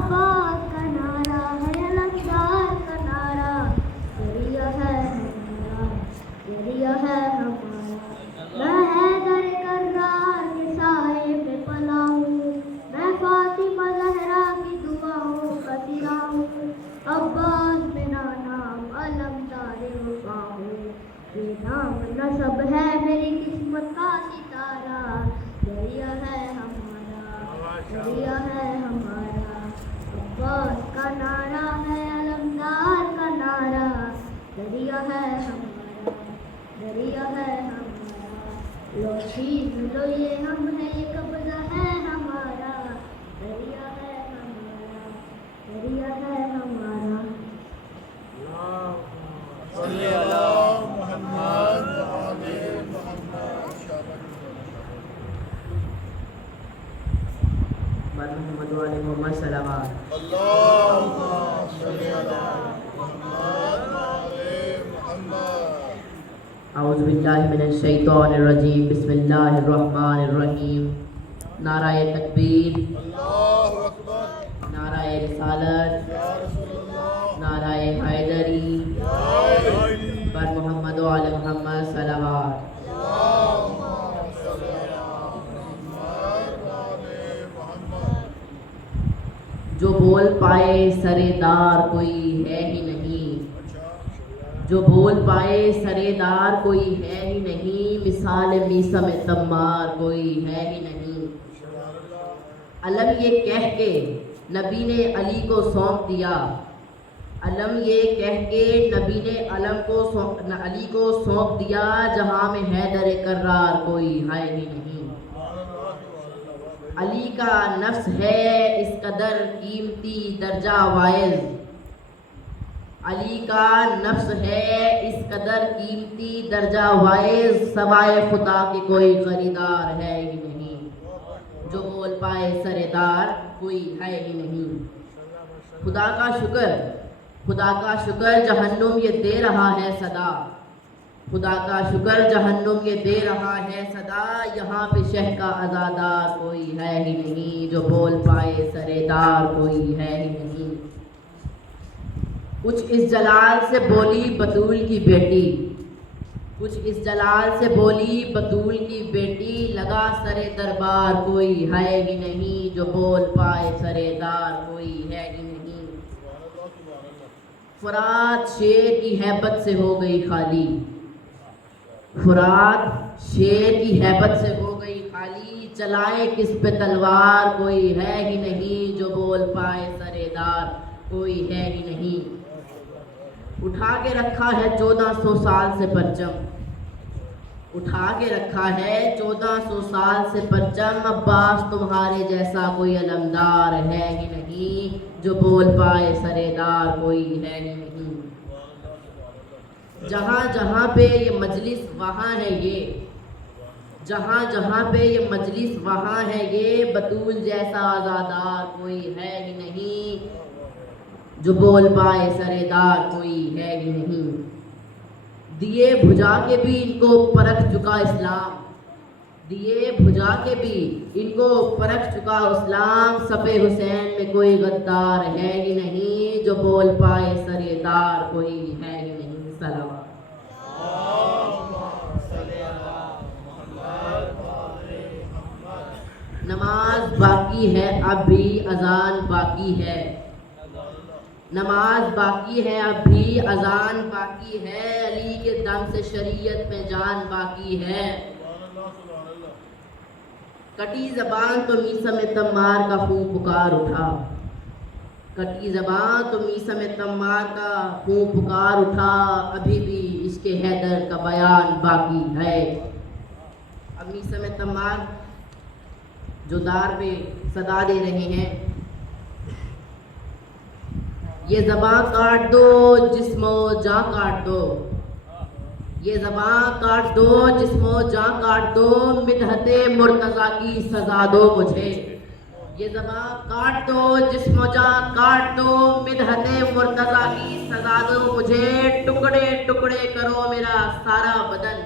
عباس کا نعرہ ہے علمدار کا نعرہ، ذریعہ ہے ہمارا، ذریعہ ہے ہمارا، میں حیدر کرار کے سائے پہ پلا ہوں، میں فاطمہ زہرا کی دعاؤں کا سرا ہوں، عباس میرا نام علمدار وفا ہوں، یہ نام نسب ہے میری قسمت کا ستارہ، ذریعہ ہے ہمارا، ذریعہ ہے ہمارا، عباس کا نعرہ ہے علمدار کا نعرہ، ذریعہ ہے ہمارا، ذریعہ ہے ہمارا، لو چھین لو یہ ہم ہے یہ قبضہ ہے ہمارا، ذریعہ ہے ہمارا، ذریعہ ہے ہمارا۔ صلی اللہ محمد وعلی محمد۔ بر محمد وعلی محمد صلوات۔ اللہم صلی اللہ محمد وعلی محمد۔ اعوذ باللہ من الشیطان الرجیم، بسم اللہ الرحمن الرحیم۔ نعرہ تکبیر، اللہ اکبر، نعرہ رسالت، یا رسول اللہ، نعرہ حیدری، یا علی، بر محمد وعلی محمد صلوات۔ اللہم صلی اللہ محمد وعلی محمد۔ جو بول پائے سرے دار کوئی ہے ہی نہیں، جو بول پائے سرے دار کوئی ہے ہی نہیں، مثال میثم تمار کوئی ہے ہی نہیں۔ علم یہ کہہ کے نبی نے علی کو سونپ دیا، علم یہ کہہ کے نبی نے علی کو سونپ دیا، جہاں میں حیدر کرار کوئی ہے ہی نہیں۔ علی کا نفس ہے اس قدر قیمتی درجہ وائز، علی کا نفس ہے اس قدر قیمتی درجہ وائز، سوائے خدا کے کوئی خریدار ہے ہی نہیں، جو بول پائے سرے دار کوئی ہے ہی نہیں۔ خدا کا شکر جہنم یہ دے رہا ہے صدا، خدا کا شکر جہنم یہ دے رہا ہے صدا، یہاں پہ شہ کا عزادار کوئی ہے ہی نہیں، جو بول پائے سرے دار کوئی ہے ہی نہیں۔ کچھ اس جلال سے بولی بطول کی بیٹی، کچھ اس جلال سے بولی بطول کی بیٹی، لگا سرے دربار کوئی ہے ہی نہیں، جو بول پائے سرے دار کوئی ہے ہی نہیں۔ فرات شیر کی ہیبت سے ہو گئی خالی، فرات شیر کی ہیبت سے ہو گئی خالی، چلائے کس پہ تلوار کوئی ہے ہی نہیں، جو بول پائے سرے دار کوئی ہے ہی نہیں۔ اٹھا کے رکھا ہے 1400 سال سے پرچم، اٹھا کے رکھا ہے 1400 سال سے پرچم، عباس تمہارے جیسا کوئی علمدار ہے ہی نہیں، جو بول پائے سرے دار کوئی ہے ہی نہیں۔ جہاں جہاں پہ یہ مجلس وہاں ہے یہ، جہاں جہاں پہ یہ مجلس وہاں ہے یہ، بطول جیسا آزادار کوئی ہے ہی نہیں، جو بول پائے سرے دار کوئی ہے ہی نہیں۔ دیے بھجا کے بھی ان کو پرکھ چکا اسلام، دیے بھجا کے بھی ان کو پرکھ چکا اسلام، صف حسین میں کوئی غدار ہے ہی نہیں، جو بول پائے سرے دار کوئی ہے ہی نہیں۔ سلام۔ نماز باقی ہے اب بھی اذان باقی ہے، نماز باقی ہے اب بھی اذان باقی ہے، علی کے دم سے شریعت میں جان باقی ہے۔ کٹی زبان تو میثم تمار کا خون پکار اٹھا، کٹی زبان تو میثم تمار کا خون پکار اٹھا، ابھی بھی عشق حیدر کا بیان باقی ہے۔ اب میثم تمار جو دار پہ صدا دے رہے ہیں، یہ زباں کاٹ دو جسم و جاں کاٹ دو، یہ زباں کاٹ دو جسم و جاں کاٹ دو، مدحت مرتضیٰ کی سزا دو مجھے، یہ زباں کاٹ دو جسم و جاں کاٹ دو، مدحت مرتضیٰ کی سزا دو مجھے، ٹکڑے ٹکڑے کرو میرا سارا بدن،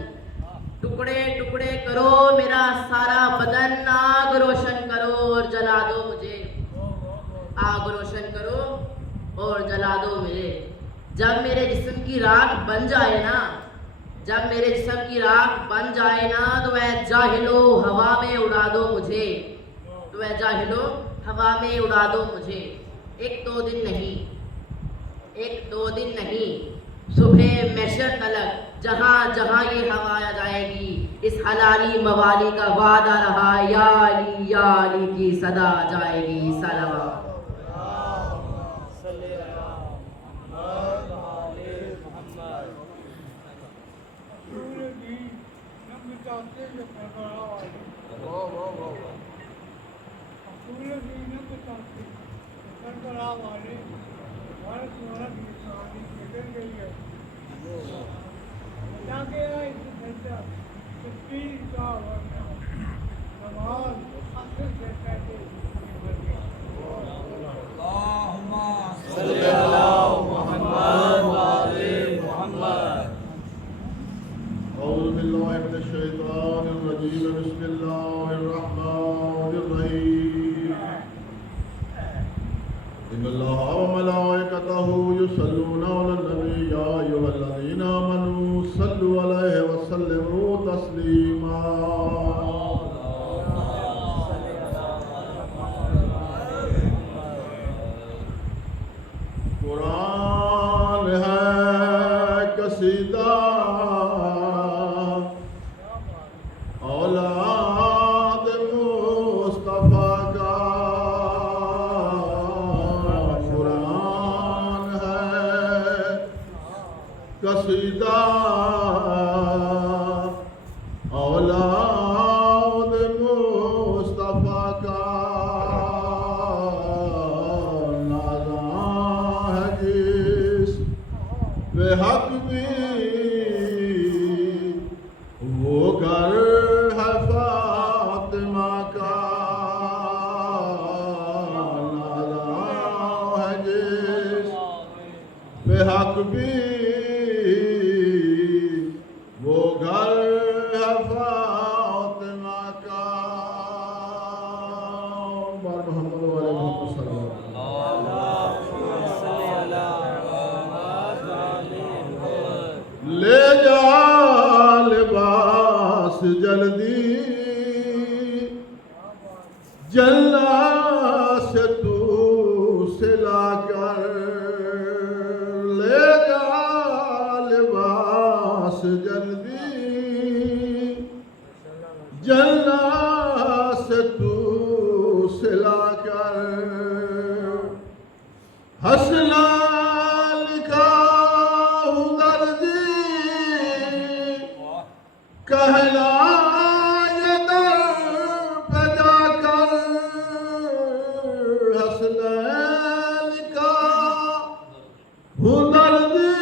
ٹکڑے ٹکڑے کرو میرا سارا بدن، آگ روشن کرو اور جلا دو مجھے، آگ روشن کرو اور جلا دو مجھے. جب میرے جسم کی راکھ بن جائے نا، جب میرے جسم کی راکھ بن جائے نا، تو اے جاہلو ہوا میں اڑا دو مجھے، تو اے جاہلو ہوا میں اڑا دو مجھے. ایک دو دن نہیں، ایک دو دن نہیں، صبح محشر تلک جہاں جہاں یہ ہوا آ جائے گی، اس حلالی موالی کا وعدہ رہا، یا علی کی صدا جائے گی. صلوات. أعوذ بالله من الشيطان الرجيم. بسم الله الرحمن الرحيم. إن الله وملائكته يصلون على النبي يا أيها الذين آمنوا صلوا عليه وسلموا تسليما. قرآن ہے قصیدہ اولاد مصطفیٰ کا، قرآن ہے قصیدہ اولاد مصطفیٰ کا. بے حق بھی وہ گھر ہے فاطمہ کا، نازاں ہے جس بے حق بھی وہ گھر ہے فاطمہ کا. بار محمد والے محمد صلی اللہ لے جا لباس جلدی جلنا سے تو سلا کر، لے جا لباس جلدی جلنا سے تو سلا کر. حسنا کہنا یہ در پہ جا کر، حسنین کا ہنردی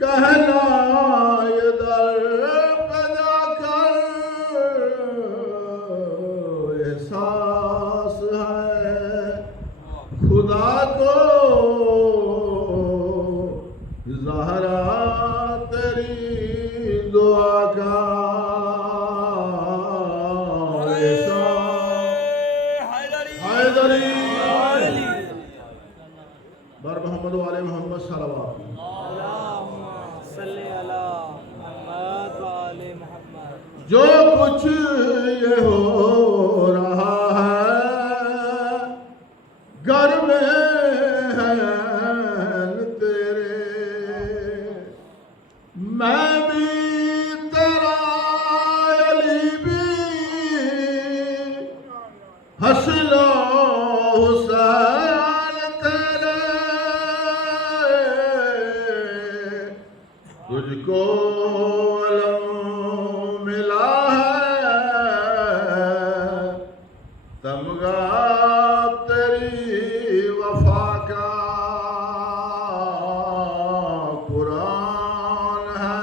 کہنا یہ در پہ جا کر. احساس ہے خدا کو زہرا تیری دعا کا. حیدری بر محمد والے محمد صلوات. جو کچھ یہ ہو رہا ہے گھر میں ہے تیرے، میں بھی تیرا علی بھی حسن و حسین تیرے، تجھ کو علم ملا ہے تمغہ تیری وفا کا. قرآن ہے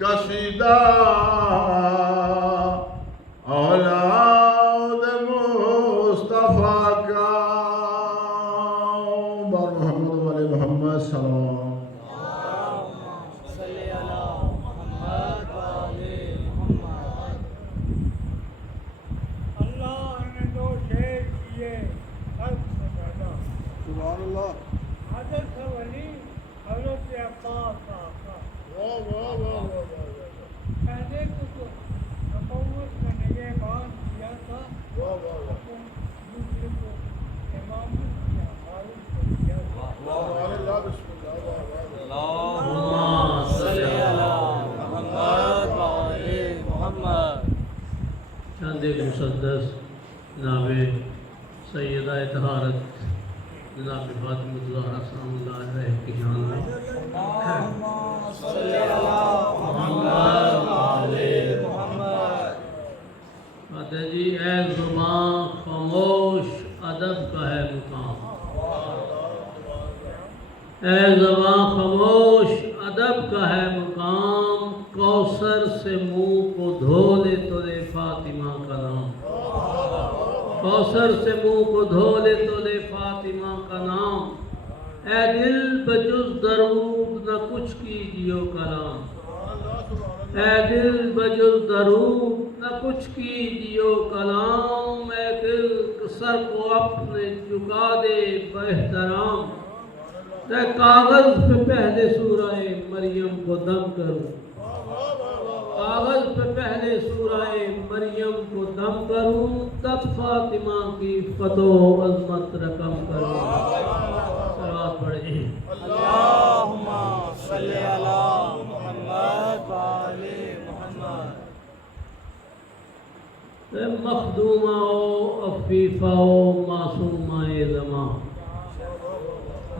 قصیدہ اولاد مصطفیٰ کا. بار محمد والے محمد سلام. اللہ نے دو شیر یہ خلق سے پیدا سبحان اللہ حضرت ولی حضرت عباس آقا واہ واہ واہ واہ پہلے تو حکومت کا نگہبان کیا تھا واہ واہ دوسرے کو امامت کیا عالم کو کیا تھا سبحان اللہ بسم اللہ واہ واہ اللهم صل على محمد وعلى محمد. چند ایک مسدس جناب سیدہ طہارت جناب فاطمہ الزہرا سلام اللہ علیہ کی جان میں اللهم صل على محمد وعلى محمد. فاتح جی اے زبان خاموش ادب کا ہے مقام، اے زبان خاموش ادب کا ہے مقام، کوثر سے منہ کو دھو لے تو لے فاطمہ کا نام، کوثر سے منہ کو دھو لے تو لے فاطمہ کا نام، اے دل بجز درود نہ کچھ کیجیو کلام، اے دل بجز درود نہ کچھ کیجیو کلام، اے دل سر کو اپنے جھکا دے باحترام، اے کاغذ پہ پہلے سورہ مریم کو دم کروں، کاغذ پہ پہلے سورہ مریم کو دم کروں، تب فاطمہ کی فتح و عظمت رقم کروں. صلوات پڑھیں. اللهم صل على محمد وعلى محمد. اے مخدومہ و عفیفہ و معصومہ زمان،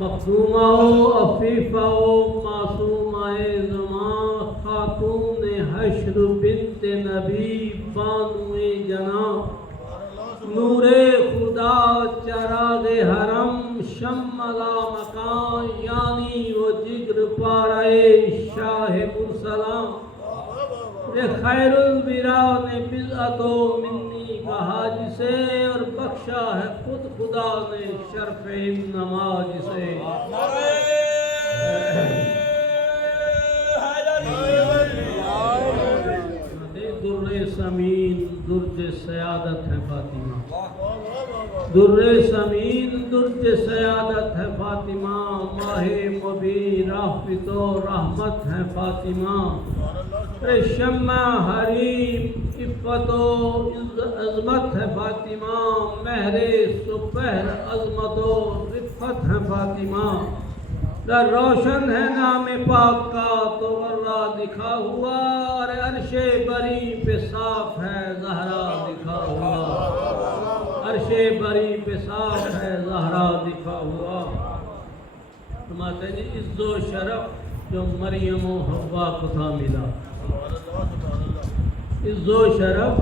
مخدومہ و عفیفہ و معصومہ زمان، خاتون حشر بنت نبی بانو جناں، نور خدا چراغ حرم شملا مکان، یعنی وہ جگر پارے شاہ مرسلان، خیر الورا نے بضعت و منی کہا جسے، اور بخشا ہے خود خدا نے شرف انما جسے. در سمین درج سیادت ہے فاطمہ، در سمین درج سیادت ہے فاطمہ، ماہ مبین رافت و رحمت ہے فاطمہ، شمع حریم عفت و عظمت ہے فاطمہ، مہر سپہر عظمت و رفت ہے فاطمہ، در روشن ہے نام پاک کا تو ورہ دکھا ہوا، اور عرش بری پہ صاف ہے زہرا دکھا ہوا، عرش بری پہ صاف ہے زہرا دکھا ہوا. فرماتے ہیں عز و شرف جو مریم و حوا کو تھا ملا، عز و شرف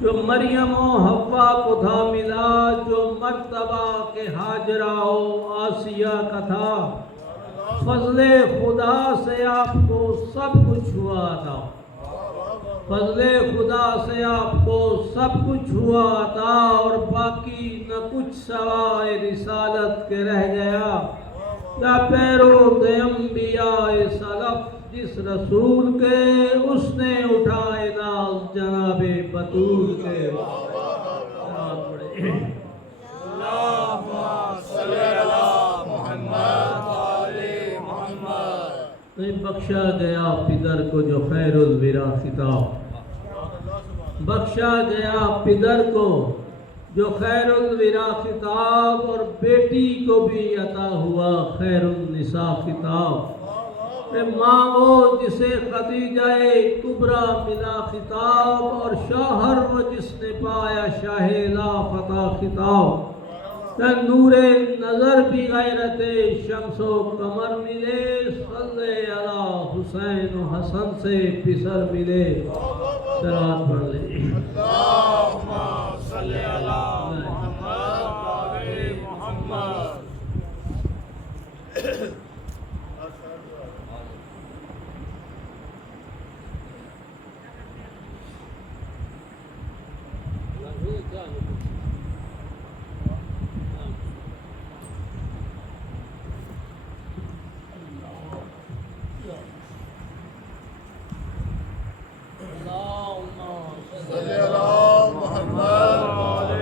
جو مریم و حوا کو تھا ملا، جو مرتبہ کے ہاجرہ و آسیہ کا تھا، فضل خدا سے آپ کو سب کچھ ہوا تھا، فضل خدا سے آپ کو سب کچھ ہوا تھا، اور باقی نہ کچھ سوائے رسالت کے رہ گیا، یا پیرو کے انبیاء سلف جس رسول کے، اس نے اٹھائے ناز جناب بطول کے. اللهم صل على محمد وعلى محمد. بخشا گیا پدر کو جو خیر الورا خطاب، بخشا گیا پدر کو جو خیر الورا خطاب، اور بیٹی کو بھی عطا ہوا خیر النساء خطاب. ماں وہ جسے خدیجہ کبریٰ ملا خطاب، اور شوہر وہ جس نے پایا شاہ لا فتح خطاب. نور نظر بھی غیرت شمس و قمر ملے، صلی علی حسین و حسن سے پسر ملے. صلوات پڑھ لیں. اللهم صل على محمد وعلى محمد. صلی اللہ محمد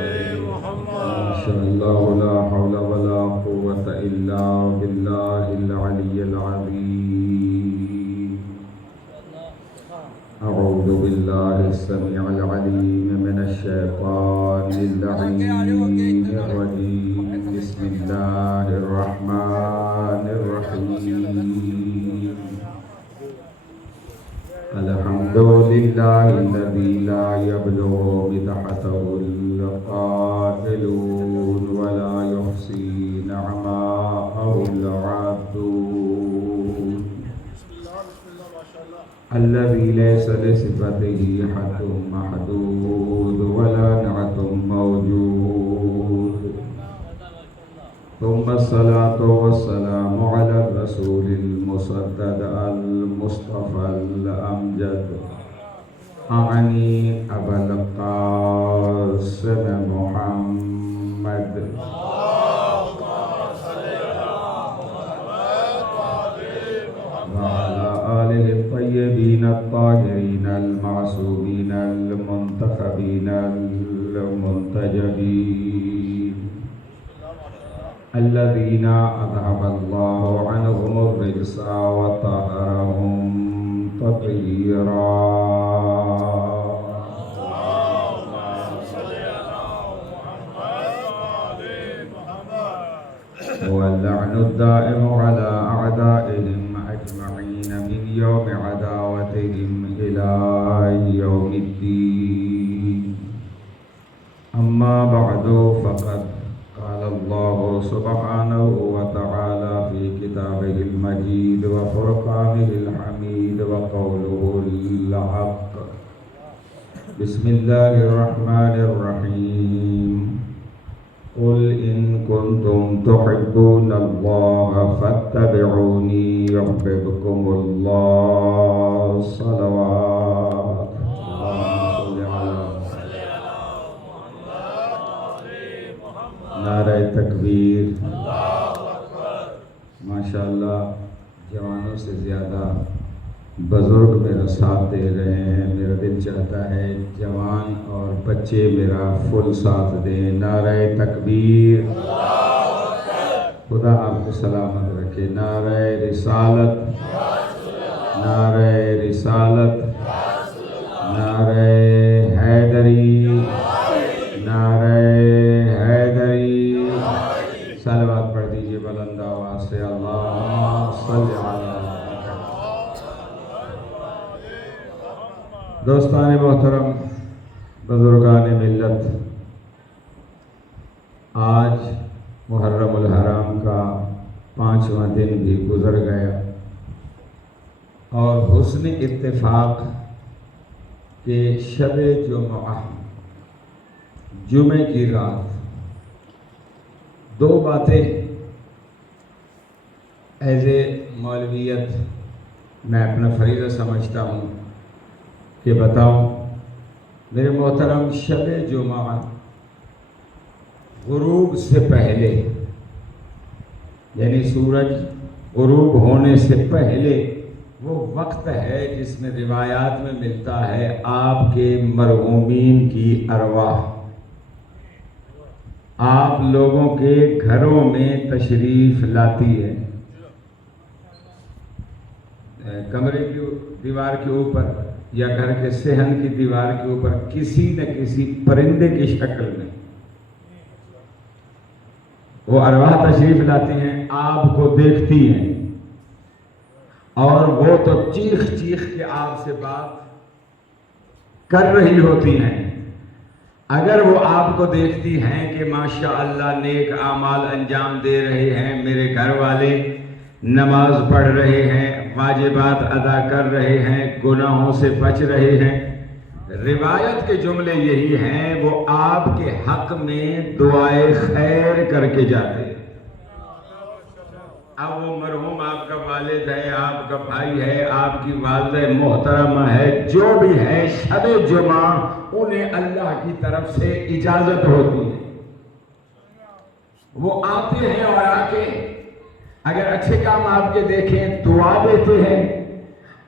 شاء الله لا حول ولا قوة إلا بالله العلي العظيم. أعوذ بالله السميع العليم من الشيطان اللعين الرجيم. بسم الله الرحمن الرحيم. الحمد لله الذي لا يبلغ بدحته القائلون ولا يحصي نعماءه العادون. الذي ليس لصفته حد محدود ولا نعت موجود. ثم الصلاة والسلام على الرسول المسدد المصطفى الأمجد. أعني أبا القاسم محمد. وعلى آله الطيبين الطاهرين المعصومين المنتخبين المنتجبين الذين أذهب الله عنهم الرجس وطهرهم تطهيرا. واللعن الدائم على أعدائهم أجمعين من يوم عداوتهم إلى يوم الدين. أما بعد فقد قال الله سبحانه وتعالى في كتابه المجيد وفرقانه الحميد وقوله الحق. بسم الله الرحمن الرحيم. قل إن كنتم تحبون الله فاتبعوني يحببكم الله. صلوات. اللهم صل على نعرہ تکبیر. ماشاءاللہ جوانوں سے زیادہ بزرگ میرا ساتھ دے رہے ہیں. میرا دل چاہتا ہے جوان اور بچے میرا فل ساتھ دیں. نعرہ تکبیر. خدا آپ کو سلامت رکھے. نعرہ رسالت. نعرہ رسالت. نعرہ حیدری. نعرہ حیدری. صلوات پڑھ دیجئے بلند آواز سے. اللہم صلی علی. دوستان محترم، بزرگان ملت، آج محرم الحرام کا 5واں دن بھی گزر گیا اور حسن اتفاق کہ شب جمعہ جمعے کی رات دو باتیں ایز اے مولویت میں اپنا فریضہ سمجھتا ہوں کہ بتاؤں. میرے محترم، شب جمعہ غروب سے پہلے، یعنی سورج غروب ہونے سے پہلے وہ وقت ہے جس میں روایات میں ملتا ہے آپ کے مرحومین کی ارواح آپ لوگوں کے گھروں میں تشریف لاتی ہے. کمرے کی دیوار کے اوپر یا گھر کے صحن کی دیوار کے اوپر کسی نہ کسی پرندے کی شکل میں وہ ارواح تشریف لاتی ہیں، آپ کو دیکھتی ہیں اور وہ تو چیخ چیخ کے آپ سے بات کر رہی ہوتی ہیں. اگر وہ آپ کو دیکھتی ہیں کہ ماشاءاللہ نیک اعمال انجام دے رہے ہیں، میرے گھر والے نماز پڑھ رہے ہیں، واجبات ادا کر رہے ہیں، گناہوں سے بچ رہے ہیں، روایت کے جملے یہی ہیں، وہ آپ کے حق میں دعائے خیر کر کے جاتے ہیں. اب وہ مرحوم آپ کا والد ہے، آپ کا بھائی ہے، آپ کی والدہ محترمہ ہے، جو بھی ہے، شب جمعہ انہیں اللہ کی طرف سے اجازت ہوتی ہے. وہ آتے ہیں اور آ کے اگر اچھے کام آپ کے دیکھیں دعا دیتے ہیں،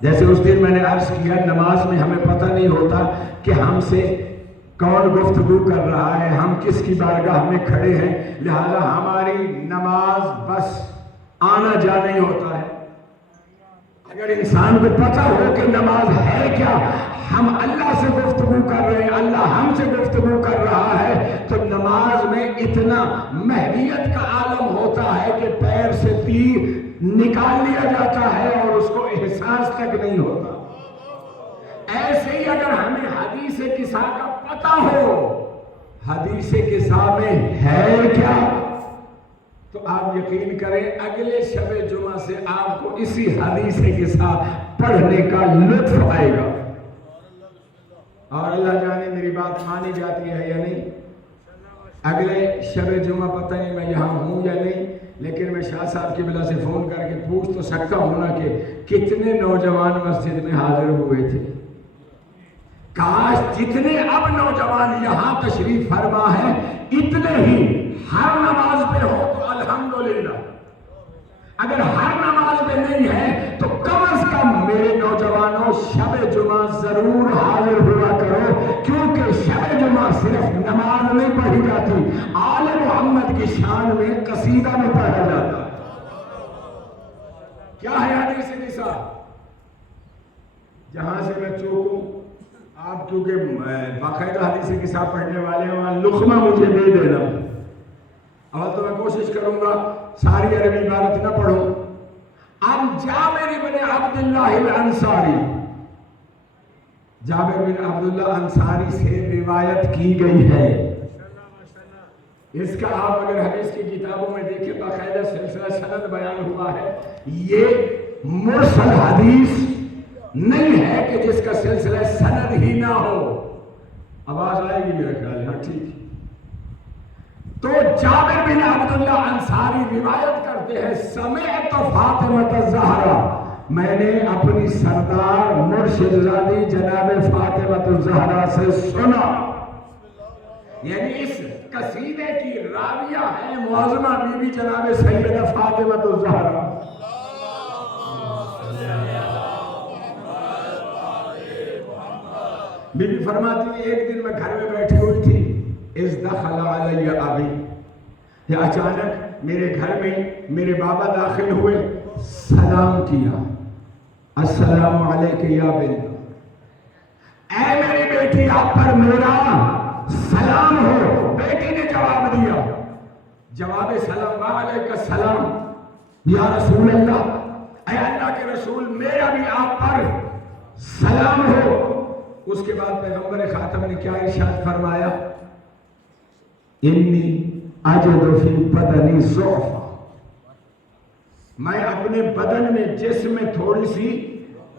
جیسے اس دن میں نے عرض کیا نماز میں ہمیں پتہ نہیں ہوتا کہ ہم سے کون گفتگو کر رہا ہے، ہم کس کی بارگاہ میں کھڑے ہیں، لہذا ہماری نماز بس آنا جانا ہی ہوتا ہے۔ اگر انسان کو پتہ ہو کہ نماز ہے کیا، ہم اللہ سے گفتگو کر رہے ہیں، اللہ ہم سے گفتگو کر رہا ہے، تو نماز میں اتنا محویت کا عالم ہوتا ہے کہ پیر سے تیر نکال لیا جاتا ہے اور اس کو احساس تک نہیں ہوتا۔ ایسے ہی اگر ہمیں حدیث قصہ کا پتہ ہو حدیث قصہ میں ہے کیا، تو آپ یقین کریں اگلے شب جمعہ سے آپ کو اسی حدیث قصہ پڑھنے کا لطف آئے گا۔ اور اللہ جانے میری بات مانی جاتی ہے یا نہیں۔ اگلے شب جمعہ پتہ نہیں میں یہاں ہوں یا نہیں، لیکن میں شاہ صاحب کی بلا سے فون کر کے پوچھ تو سکتا ہوں نا کہ کتنے نوجوان مسجد میں حاضر ہوئے تھے۔ کاش جتنے اب نوجوان یہاں تشریف فرما ہے اتنے ہی ہر نماز پہ ہو تو الحمدللہ، اگر ہر نماز پہ نہیں ہے تو کم از کم میرے نوجوانوں شب جمعہ ضرور حاضر ہوا کرو، کیونکہ شب جمعہ صرف نماز نہیں پڑھی جاتی، آل محمد کی شان میں قصیدہ میں پڑھا جاتا ہے۔ کیا ہے حدیث قصہ؟ جہاں سے میں چوکوں، آپ کیونکہ باقاعدہ حدیث قصہ پڑھنے والے ہیں، وہاں لقمہ مجھے دے دینا، اور تو میں کوشش کروں گا ساری عربی عبارت نہ پڑھوں۔ عن جابر بن عبداللہ الانصاری، جابر بن عبداللہ انصاری سے روایت کی گئی ہے۔ اس کا آپ اگر حدیث کی کتابوں میں دیکھیں باقاعدہ سلسلہ سند بیان ہوا ہے، یہ مرسل حدیث نہیں ہے کہ جس کا سلسلہ سند ہی نہ ہو۔ آواز آئے گی میرا خیال ہے، ہاں ٹھیک۔ تو جابر بن عبداللہ انصاری روایت کرتے ہیں سمعت فاطمہ الزہرا، میں نے اپنی سردار مرشد زادی جناب فاطمہ الزہرا سے سنا، یعنی اس قصیدے کی راویہ ہے معظمہ بی بی جناب سیدہ فاطمہ الزہرا۔ بی بی فرماتی ہے ایک دن میں گھر میں بیٹھی ہوئی تھی، اذ دخل علی ابی، یہ اچانک میرے گھر میں میرے بابا داخل ہوئے، سلام کیا، السلام علیک یا بنت، اے میری بیٹی آپ پر میرا سلام ہو۔ بیٹی نے جواب دیا، جواب سلام، وعلیک السلام یا رسول اللہ، اے اللہ کے رسول میرا بھی آپ پر سلام ہو۔ اس کے بعد پیغمبر خاتم نے کیا ارشاد فرمایا، انی اجد فی بدنی ضعفا، میں اپنے بدن میں جسم میں تھوڑی سی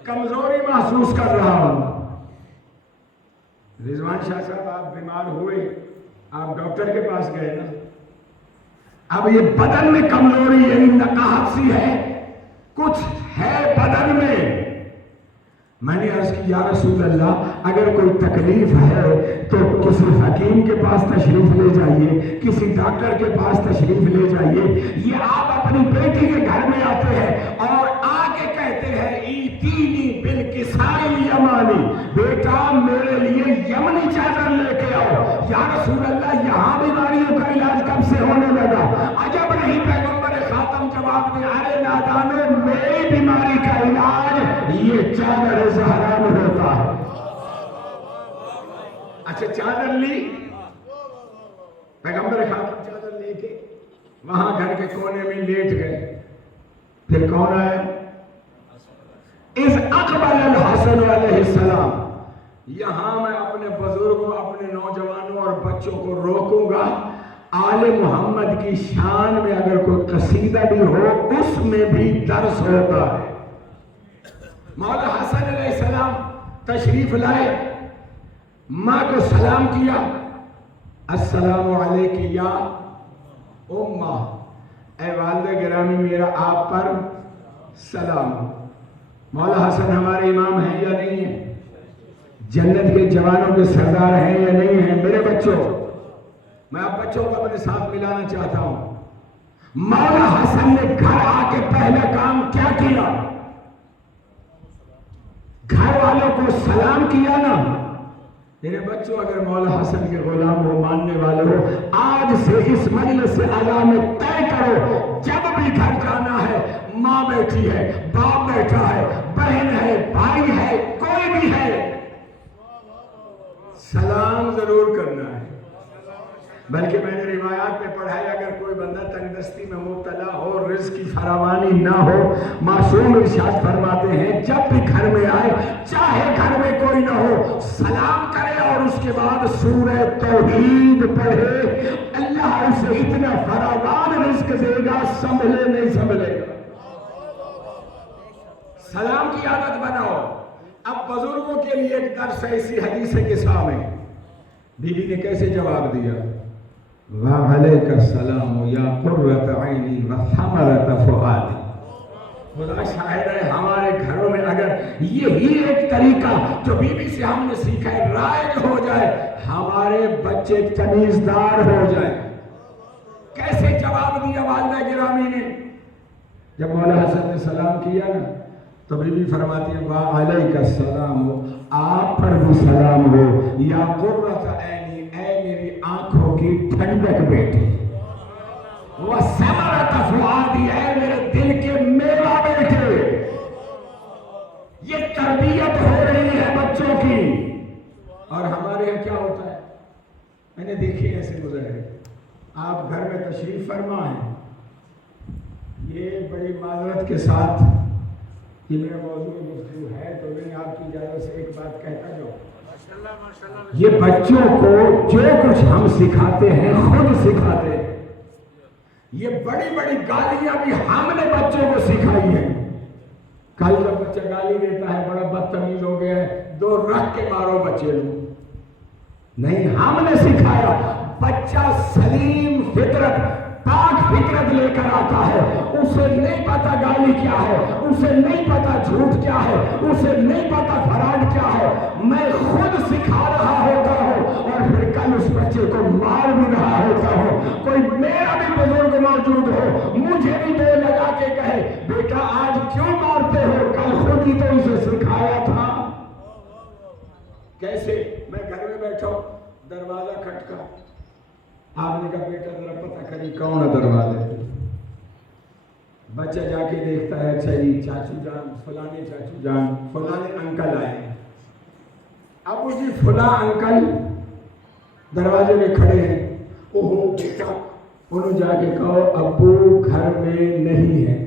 کمزوری محسوس کر رہا ہوں۔ رضوان شاہ صاحب آپ بیمار ہوئے، آپ ڈاکٹر کے پاس گئے نا، اب یہ بدن میں کمزوری یعنی نقاہت سی ہے، کچھ ہے بدن میں۔ میں نے عرض کی یا رسول اللہ اگر کوئی تکلیف ہے تو کسی حکیم کے پاس تشریف لے جائیے، کسی ڈاکٹر کے پاس تشریف لے جائیے، یہ آپ اپنی بیٹی کے گھر میں آتے ہیں اور آ کے کہتے ہیں ایتینی بالکسائی یمانی، بیٹا میرے لیے یمنی چادر لے کے آؤ۔ یا رسول اللہ یہاں بیماریوں کا علاج کب سے ہونے لگا؟ عجب نہیں، پیغمبر خاتم جواب دے، ارے نادانو میری بیماری کا علاج یہ چادر زہرا میں ہوتا ہے۔ اچھا چادر لی، پیغمبر خاتم چادر لے کے وہاں گھر کے کونے میں لیٹ گئے، پھر کون آیا؟ اذ اقبل الحسن علیہ السلام، یہاں میں اپنے بزرگوں، اپنے نوجوانوں اور بچوں کو روکوں گا، آل محمد کی شان میں اگر کوئی قصیدہ بھی ہو اس میں بھی درس ہوتا ہے۔ مولا حسن علیہ السلام تشریف لائے، ماں کو سلام کیا، السلام علیک یا امہ، اے والدہ گرامی میرا آپ پر سلام۔ مولا حسن ہمارے امام ہیں یا نہیں ہیں؟ جنت کے جوانوں کے سردار ہیں یا نہیں ہیں؟ میرے بچوں، میں آپ بچوں کو اپنے ساتھ ملانا چاہتا ہوں۔ مولا حسن نے گھر آ کے پہلا کام کیا کیا؟ والوں کو سلام کیا نا. میرے بچوں اگر مولا حسن کے غلام ہو, ماننے والے ہو, آج سے اس مجلس سے اذان میں طے کرو, جب بھی گھر جانا ہے, ماں بیٹھی ہے, باپ بیٹھا ہے, بہن ہے, بھائی ہے, کوئی بھی ہے, سلام ضرور کرنا ہے. بلکہ میں نے روایات میں پڑھا ہے اگر کوئی بندہ تنگ دستی میں مبتلا ہو, رزق کی فراوانی نہ ہو, معصوم ارشاد فرماتے ہیں جب بھی گھر میں آئے, چاہے گھر میں کوئی نہ ہو, سلام کرے اور اس کے بعد سورہ توحید پڑھے. اللہ اسے اتنا فراوان رزق دے گا, سنبھلے نہیں سنبھلے گا. سلام کی عادت بناؤ. اب بزرگوں کے لیے ایک درس ہے اسی حدیث کے سامنے. بی بی نے کیسے جواب دیا؟ وعلیک السلام یا قرۃ عینی وثمرۃ فؤادی. خدا شاہد ہے ہمارے گھروں میں اگر یہی ایک طریقہ جو بی بی سے ہم نے سیکھا ہے رائج ہو جائے, ہمارے بچے تمیزدار ہو جائیں. کیسے جواب دیا والدہ گرامی نے؟ جب مولا حسن نے سلام کیا نا تو بی بی فرماتی ہے وعلیک السلام, آپ پر بھی سلام ہو, یا قرۃ عینی, اے میری آنکھوں کی ٹھنڈک بیٹی, وثمرۃ فؤادی, اے میرے دل کے میوہ بیٹے. یہ تربیت ہو رہی ہے بچوں کی. اور ہمارے یہاں کیا ہوتا ہے, میں نے دیکھی ایسے مظاہرے, آپ گھر میں تشریف فرما ہیں, یہ بڑی معذرت کے ساتھ یہ میرا موضوع گفتگو ہے تو میں آپ کی اجازت سے ایک بات کہتا جاؤں. یہ بچوں کو جو کچھ ہم سکھاتے ہیں خود سکھاتے ہیں. یہ بڑی بڑی گالیاں بھی ہم نے بچوں کو سکھائی ہیں. کل جب بچہ گالی دیتا ہے بڑا بدتمیز ہو گیا ہے, 2 رکھ کے مارو بچے لو. نہیں, ہم نے سکھایا. بچہ سلیم فطرت پاک فطرت لے کر آتا ہے, اسے نہیں پتا گالی کیا ہے, اسے نہیں پتا جھوٹ کیا ہے, اسے نہیں پتا فراڈ کیا ہے. میں خود سکھا رہا ہوتا ہوں اور پھر کل اس بچے کو مار بھی رہا ہوتا ہوں. کوئی میرا بھی بزرگ موجود ہو, مجھے بھی دو لگا کے کہے بیٹا آج کیوں مارتے ہو, کل خود ہی تو اسے سکھایا تھا. کیسے؟ میں گھر میں بیٹھا ہوں, دروازہ کھٹکا, آپ نے کہا بیٹا ذرا پتہ کری کون ہے دروازے. بچہ جا کے دیکھتا ہے, اچھا جی چاچو جان, فلانے چاچو جان, فلانے انکل آئے ہیں. ابو جی فلاں انکل دروازے میں کھڑے ہیں. اوہو بیٹا, انہوں جا کے کہو ابو گھر میں نہیں ہے.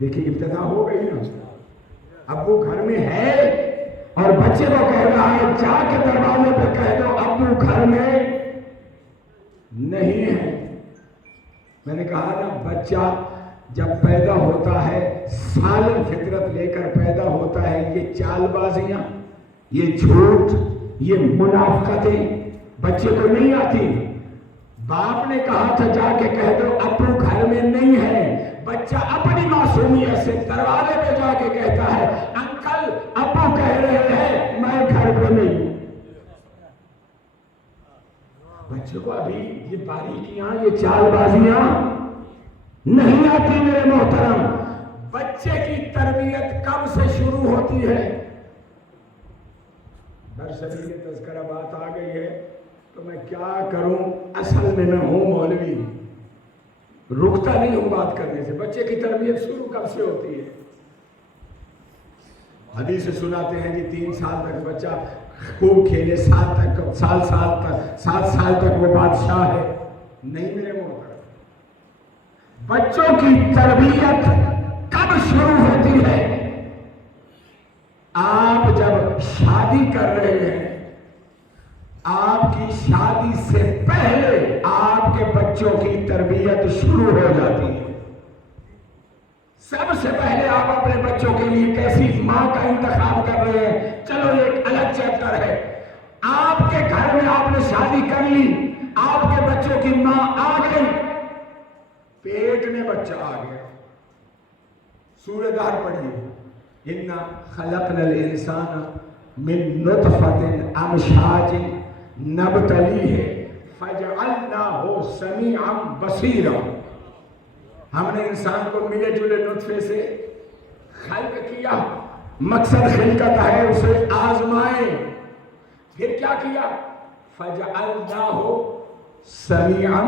دیکھیں ابتدا ہو گئی نا, ابو گھر میں ہے اور بچے کو کہہ رہا ہے جا کے دروازے پہ کہہ دو ابو گھر میں نہیں ہے. میں نے کہا نا بچہ جب پیدا ہوتا ہے سالم فطرت لے کر پیدا ہوتا ہے. یہ چال بازیاں, یہ جھوٹ, یہ منافقتیں بچے کو نہیں آتی. باپ نے کہا تھا جا کے کہہ دو ابو گھر میں نہیں ہے. بچہ اپنی معصومیت سے دروازے پہ جا کے کہتا ہے انکل ابو کہہ رہے ہیں میں گھر پہ نہیں ہوں. بچے کو ابھی یہ باریکیاں, یہ چال بازیاں نہیں آتی. میرے محترم, بچے کی تربیت کب سے شروع ہوتی ہے؟ درس ابھی تذکرہ بات آ گئی ہے تو میں کیا کروں, اصل میں میں ہوں مولوی, رکتا نہیں ہوں بات کرنے سے. بچے کی تربیت شروع کب سے ہوتی ہے؟ حدیث سے سناتے ہیں کہ 3 سال تک بچہ خوب کھیلے, 7 سال تک وہ بادشاہ ہے. نہیں میرے محترم, بچوں کی تربیت کب شروع ہوتی ہے؟ آپ جب شادی کر رہے ہیں, آپ کی شادی سے پہلے آپ کے بچوں کی تربیت شروع ہو جاتی ہے. سب سے پہلے آپ اپنے بچوں کے لیے کیسی ماں کا انتخاب کر رہے ہیں, چلو یہ ایک الگ چیپٹر ہے. آپ کے گھر میں آپ نے شادی کر لی, آپ کے بچوں کی ماں آ گئی, پیٹ میں بچہ آ گیا. سورہ دہر پڑھیے, اِنَّا خَلَقْنَا الْإِنسَانَ مِن نُطْفَةٍ أَمْشَاجٍ نَبْتَلِيهِ فَجَعَلْنَاهُ سَمِيعًا بَصِيرًا. ہم نے انسان کو ملے جلے نطفے سے خلق کیا مقصد خلقت ہے اسے آزمائیں. پھر کیا کیا؟ فَجَعَلْنَاهُ سَمِيعًا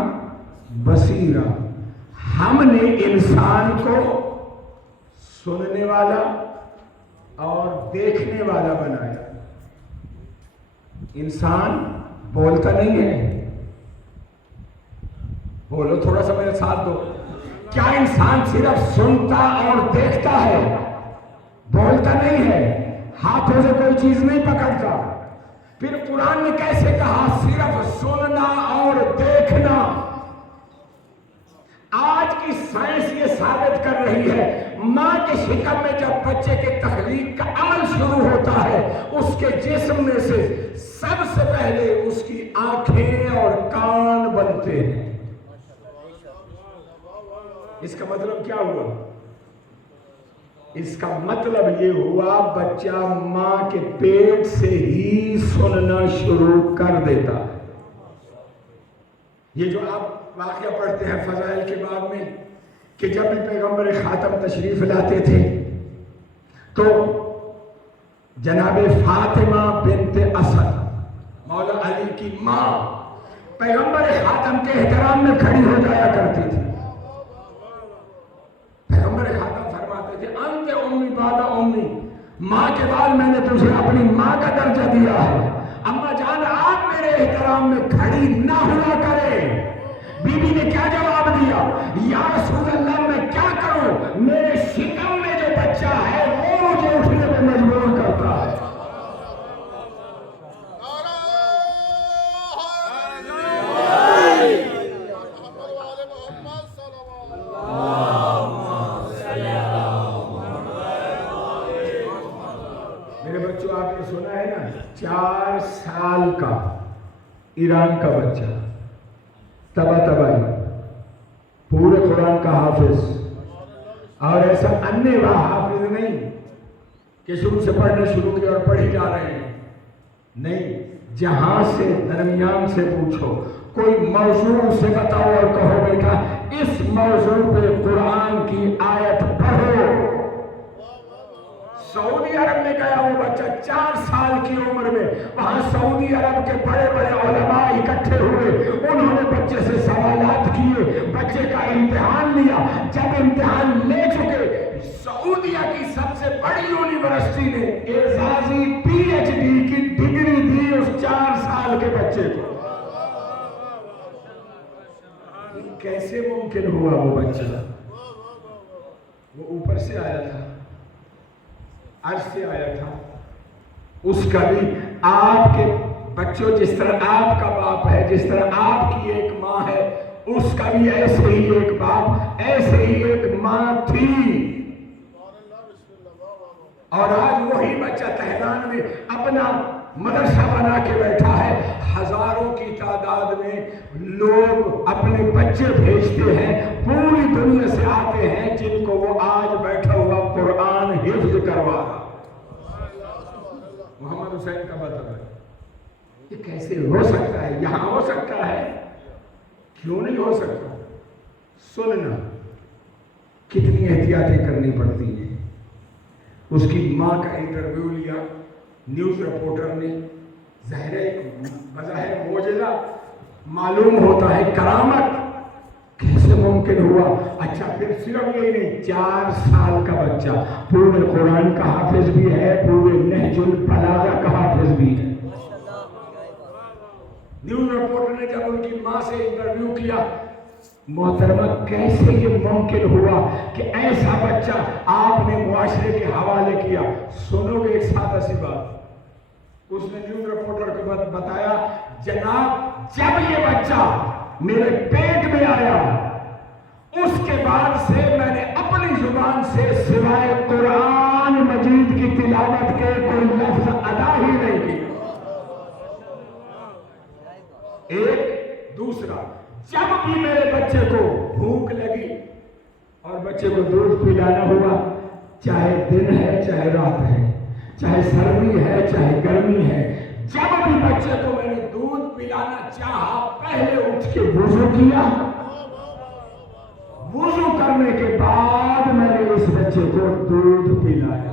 بَصِيرًا. ہم نے انسان کو سننے والا اور دیکھنے والا بنایا. انسان بولتا نہیں ہے. بولو تھوڑا سا میرے ساتھ دو. کیا انسان صرف سنتا اور دیکھتا ہے؟ بولتا نہیں ہے. ہاتھوں سے کوئی چیز نہیں پکڑتا. پھر قرآن نے کیسے کہا صرف سننا اور دیکھنا؟ آج کی سائنس یہ ثابت کر رہی ہے ماں کے شکم میں جب بچے کے تخلیق کا عمل شروع ہوتا ہے اس کے جسم میں سے سب سے پہلے اس کی آنکھیں اور کان بنتے ہیں. اس کا مطلب کیا ہوا؟ اس کا مطلب یہ ہوا بچہ ماں کے پیٹ سے ہی سننا شروع کر دیتا ہے. یہ جو آپ واقعہ پڑھتے ہیں فضائل کے باب میں کہ جب بھی پیغمبر خاتم تشریف لاتے تھے تو جناب فاطمہ بنت اسد مولا علی کی ماں پیغمبر خاتم کے احترام میں کھڑی ہو جایا کرتی تھی. پیغمبر خاتم فرماتے تھے انت امی بعد امی، ماں کے بعد میں نے تجھے اپنی ماں کا درجہ دیا ہے. اما جان آپ میرے احترام میں کھڑی نہ ہوا کرے. بی بی نے کیا جواب دیا؟ یا رسول اللہ میں کیا کروں؟ میرے شکم میں جو بچہ ہے وہ مجھے اٹھنے پہ مجبور کرتا ہے. میرے بچوں آپ نے سنا ہے نا 4 سال کا ایران کا بچہ تباہی پورے قرآن کا حافظ، اور ایسا انے واہ حافظ نہیں کہ شروع سے پڑھنا شروع کیا اور پڑھی جا رہے ہیں. نہیں، جہاں سے درمیان سے پوچھو، کوئی موضوع سے بتاؤ اور کہو بیٹا اس موضوع پہ قرآن کی آیت پڑھو. سعودی عرب میں گیا وہ بچہ 4 سال کی عمر میں. وہاں سعودی عرب کے بڑے بڑے علماء اکٹھے ہوئے. انہوں نے بچے سے سوالات کیے، بچے کا امتحان لیا. جب امتحان لے چکے، سعودیہ کی سب سے بڑی یونیورسٹی نے اعزازی PhD کی ڈگری دی اس 4 سال کے بچے کو. کیسے ممکن ہوا؟ وہ بچہ وہ اوپر سے آیا تھا، عرش سے آیا تھا. اس کا بھی آپ کے بچوں جس طرح آپ کا باپ ہے، جس طرح آپ کی ایک ماں ہے، اس کا بھی ایسے ہی ایک باپ، ایسے ہی ایک ماں تھی. اور آج وہی بچہ تہران میں اپنا مدرسہ بنا کے بیٹھا ہے. ہزاروں کی تعداد میں لوگ اپنے بچے بھیجتے ہیں، پوری دنیا سے آتے ہیں جن کو وہ آج بیٹھا ہوا قرآن حفظ کروا رہا. محمد حسین کا بطور ہے. یہ کیسے ہو سکتا ہے؟ یہاں ہو سکتا ہے، کیوں نہیں ہو سکتا؟ سننا کتنی احتیاطیں کرنی پڑتی ہیں. اس کی ماں کا انٹرویو لیا نیوز رپورٹر نے. ظاہر ہے بظاہر معجزہ معلوم ہوتا ہے، کرامت کیسے ممکن ہوا؟ اچھا پھر صرف یہ نہیں، 4 سال کا بچہ پورے قرآن کا حافظ بھی ہے، پورے نہج البلاغہ کا حافظ بھی ہے. نیوز رپورٹر نے جب ان کی ماں سے انٹرویو کیا، محترمہ کیسے یہ ممکن ہوا کہ ایسا بچہ آپ نے معاشرے کے حوالے کیا؟ سنو گے ایک سادہ سی بات. اس نے نیوز رپورٹر کو بتایا جناب جب یہ بچہ میرے پیٹ میں آیا اس کے بعد سے میں نے اپنی زبان سے سوائے قرآن مجید کی تلاوت کے کوئی لفظ ادا ہی نہیں کیا. ایک دوسرا، جب بھی میرے بچے کو بھوک لگی اور بچے کو دودھ پلانا ہوا، چاہے دن ہے چاہے رات ہے، چاہے سردی ہے چاہے گرمی ہے، جب بھی بچے کو میں نے دودھ پلانا چاہا پہلے اٹھ کے وضو کیا. وضو کرنے کے بعد میں نے اس بچے کو دودھ پلایا.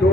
2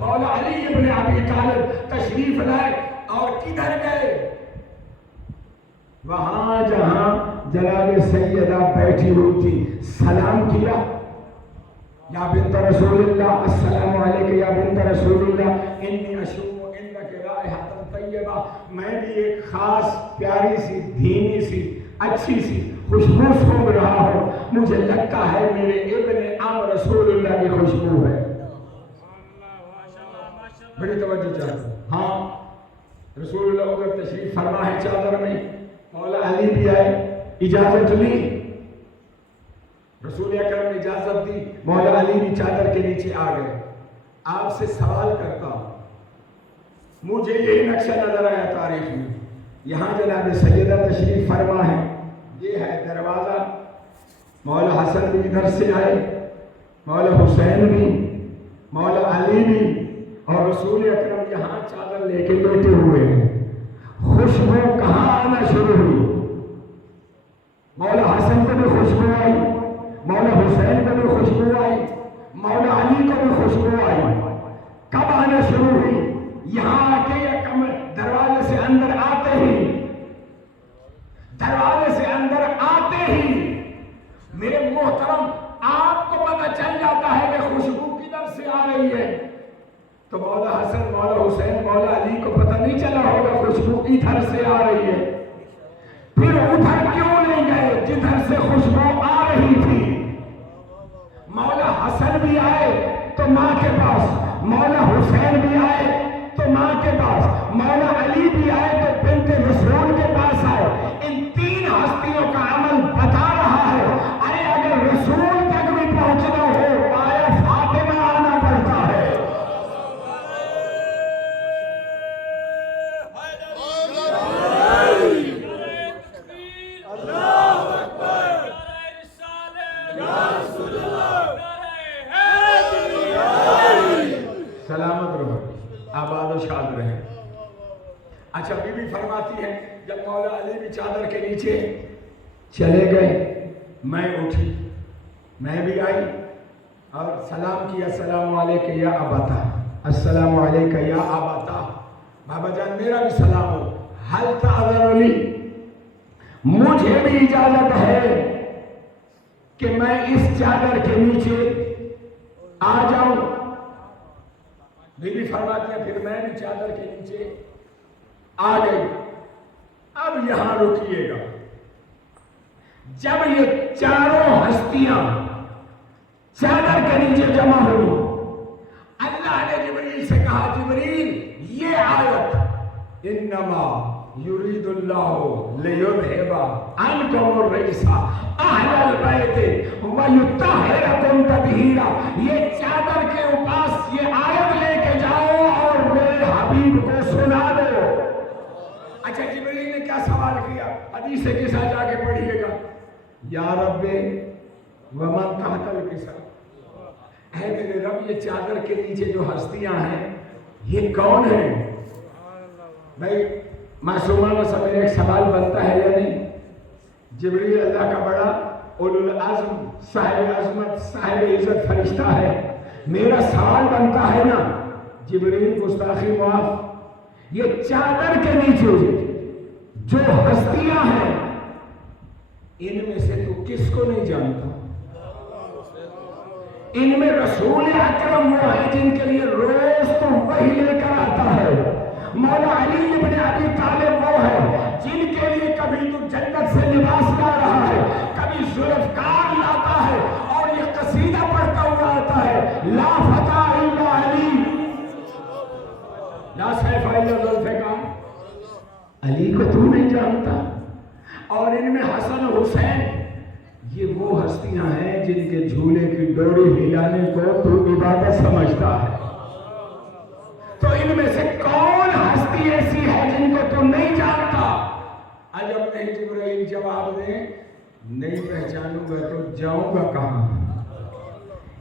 مولا علی ابن ابی طالب تشریف لائے اور کدھر گئے؟ وہاں جہاں جناب سیدہ بیٹھی ہوئی تھی، سلام کیا، یا بنت رسول اللہ السلام علیکم یا بنت رسول اللہ انی اشم انک رائحۃ طیبہ، میں بھی ایک خاص پیاری سی دھیمی سی اچھی سی خوشبو سونگ رہا ہوں، مجھے لگتا ہے میرے ابن عم رسول اللہ کی خوشبو ہے۔ بڑی توجہ چاہتے، ہاں رسول اللہ ادھر تشریف فرما ہے چادر میں، مولا علی بھی آئے، اجازت لی، رسول اکرم نے اجازت دی، مولا علی بھی چادر کے نیچے آ گئے۔ آپ سے سوال کرتا ہوں، مجھے یہی نقشہ نظر آیا تاریخ میں، یہاں جناب سیدہ تشریف فرما ہے، یہ ہے دروازہ، مولا حسن بھی ادھر سے آئے، مولا حسین بھی، مولا علی بھی، اور رسول اکرم یہاں چادر لے کے بیٹھے ہوئے ہیں۔ خوشبو کہاں آنا شروع ہوئی؟ مولا حسن کو بھی خوشبو آئی، مولا حسین کو بھی خوشبو آئی، مولا علی کو بھی خوشبو آئی۔ کب آنا شروع ہوئی؟ یہاں آ کے یا کم دروازے سے اندر آتے ہی؟ دروازے سے اندر آتے ہی میرے محترم آپ کو پتہ چل جاتا ہے کہ خوشبو کدھر سے آ رہی ہے، تو مولا حسن، مولا حسین، مولا علی کو پتہ نہیں چلا ہوگا خوشبو ادھر سے آ رہی ہے، پھر ادھر کیوں نہیں گئے جدھر سے خوشبو آ رہی تھی؟ مولا حسن بھی آئے تو ماں کے پاس، مولا حسین بھی آئے تو ماں کے پاس، مولا علی بھی آئے تو بنت رسول کے پاس آئے۔ ان تین ہستیوں کا عمل بتا رہا ہے، ارے اگر رسول تک بھی پہنچنا ہو آیا فاطمہ آنا پڑتا ہے۔ سلامت رہو، آباد و شاد رہے۔ اچھا بی بی فرماتی ہے جب مولا علی بھی چادر کے نیچے چلے گئے، میں اٹھی، میں بھی آئی اور سلام کیا، السلام علیکم یا اباتا، السلام علیکم یا اباتا، بابا جان میرا بھی سلام ہو، حل تعذر لی، مجھے بھی اجازت ہے کہ میں اس چادر کے نیچے آ جاؤں؟ بی بی فرماتی ہیں پھر میں بھی چادر کے نیچے آ گئی۔ اب یہاں رکیے گا، جب یہ چاروں ہستیاں چادر کے نیچے جمع ہوئی، اللہ نے جبریل سے کہا، جبریل یہ آیت انما یرید اللہ لیذھب عنکم الرجس اہل البیت ویطہرکم تطہیرا، یہ چادر کے اوپاس یہ آیت لے کے جاؤ اور میرے حبیب کو سنا دو۔ اچھا جبریل نے کیا سوال کیا؟ حدیث کے ساتھ جا کے پڑھیے گا، یا رب ومن تحت الکسا، اے میرے رب یہ چادر کے نیچے جو ہستیاں ہیں یہ کون ہیں؟ بھائی معصومانہ سا میرے ایک سوال بنتا ہے یا نہیں؟ جبریل اللہ کا بڑا اولو العزم، صاحب عظمت، صاحب عزت فرشتہ ہے، میرا سوال بنتا ہے نا، جبریل گستاخی معاف، یہ چادر کے نیچے جو ہستیاں ہیں ان میں سے تو کس کو نہیں جانتا؟ ان میں رسول اکرم وہ ہے جن کے لیے روز تو وحی لے کر آتا ہے، مولا علی ابن ابی طالب وہ ہے جن کے لیے کبھی تو جنت سے لباس لا رہا ہے، کبھی ذوالفقار لاتا ہے اور یہ قصیدہ پڑھتا ہوا آتا ہے، لا فتح الا علی، لا سیف الا ذوالفقار، علی کو تو نہیں جانتا۔ اور ان میں حسن حسین یہ وہ ہستیاں ہیں جن کے جھولے کی ڈوری ہلانے کو تو عبادت سمجھتا ہے، تو ان میں سے کون ہستی ایسی ہے جن کو تو نہیں جانتا؟ عجب نہیں جبرائیل جواب دے، نہیں پہچانوں گا تو جاؤں گا کہاں؟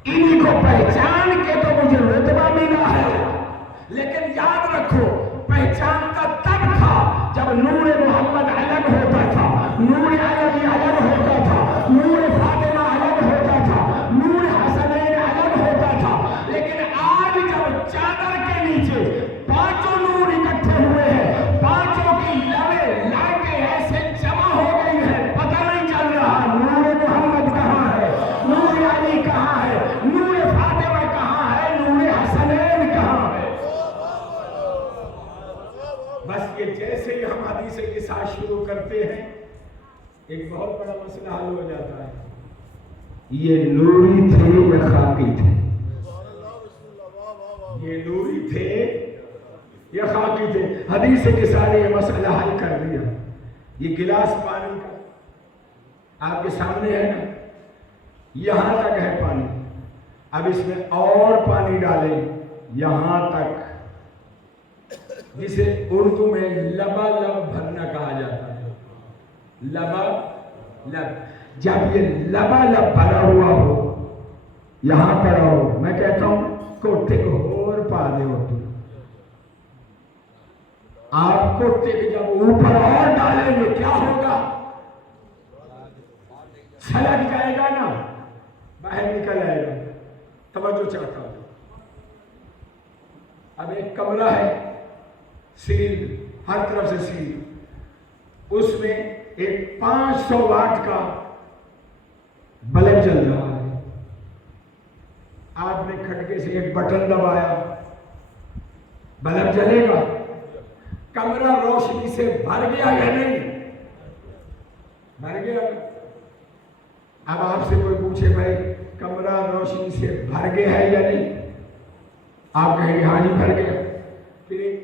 انہی کو پہچان کے تو مجھے رتبہ ملا ہے، لیکن یاد رکھو پہچان کا تب تھا جب نور محمد الگ ہوتا تھا، نور علی الگ ہوتا تھا، نور فاطمہ الگ ہوتا تھا، نور حسنین الگ ہوتا تھا، لیکن آج جب چادر ایک بہت بڑا مسئلہ حل ہو جاتا ہے، یہ نوری تھے یا خاکی تھے؟ یہ نوری تھے یا خاکی تھے؟ حدیث کے سارے یہ مسئلہ حل کر دیا۔ یہ گلاس پانی کا آپ کے سامنے ہے نا، یہاں تک ہے پانی، اب اس میں اور پانی ڈالیں یہاں تک، جسے اردو میں لبا لب بھرنا کہا جاتا ہے۔ لبا لب، جب یہ لبا لب بھرا ہوا ہو یہاں پر ہو، میں کہتا ہوں کوٹے کو اور پا دے ہوتی، آپ کوٹے کے جب اوپر اور ڈالیں گے کیا ہوگا؟ چھلک جائے گا نا، باہر نکل آئے گا۔ توجہ چاہتا ہوں، اب ایک کمرہ ہے سیل، ہر طرف سے سیل، اس میں ایک 500 واٹ کا بلب جل رہا ہے، آپ نے کھٹکے سے ایک بٹن دبایا، بلب جلے گا؟ کمرہ روشنی سے بھر گیا یا نہیں؟ بھر گیا۔ اب آپ سے کوئی پوچھے بھائی کمرہ روشنی سے بھر گیا ہے یا نہیں، آپ کہیں گے ہاں جی بھر گیا، پھر ایک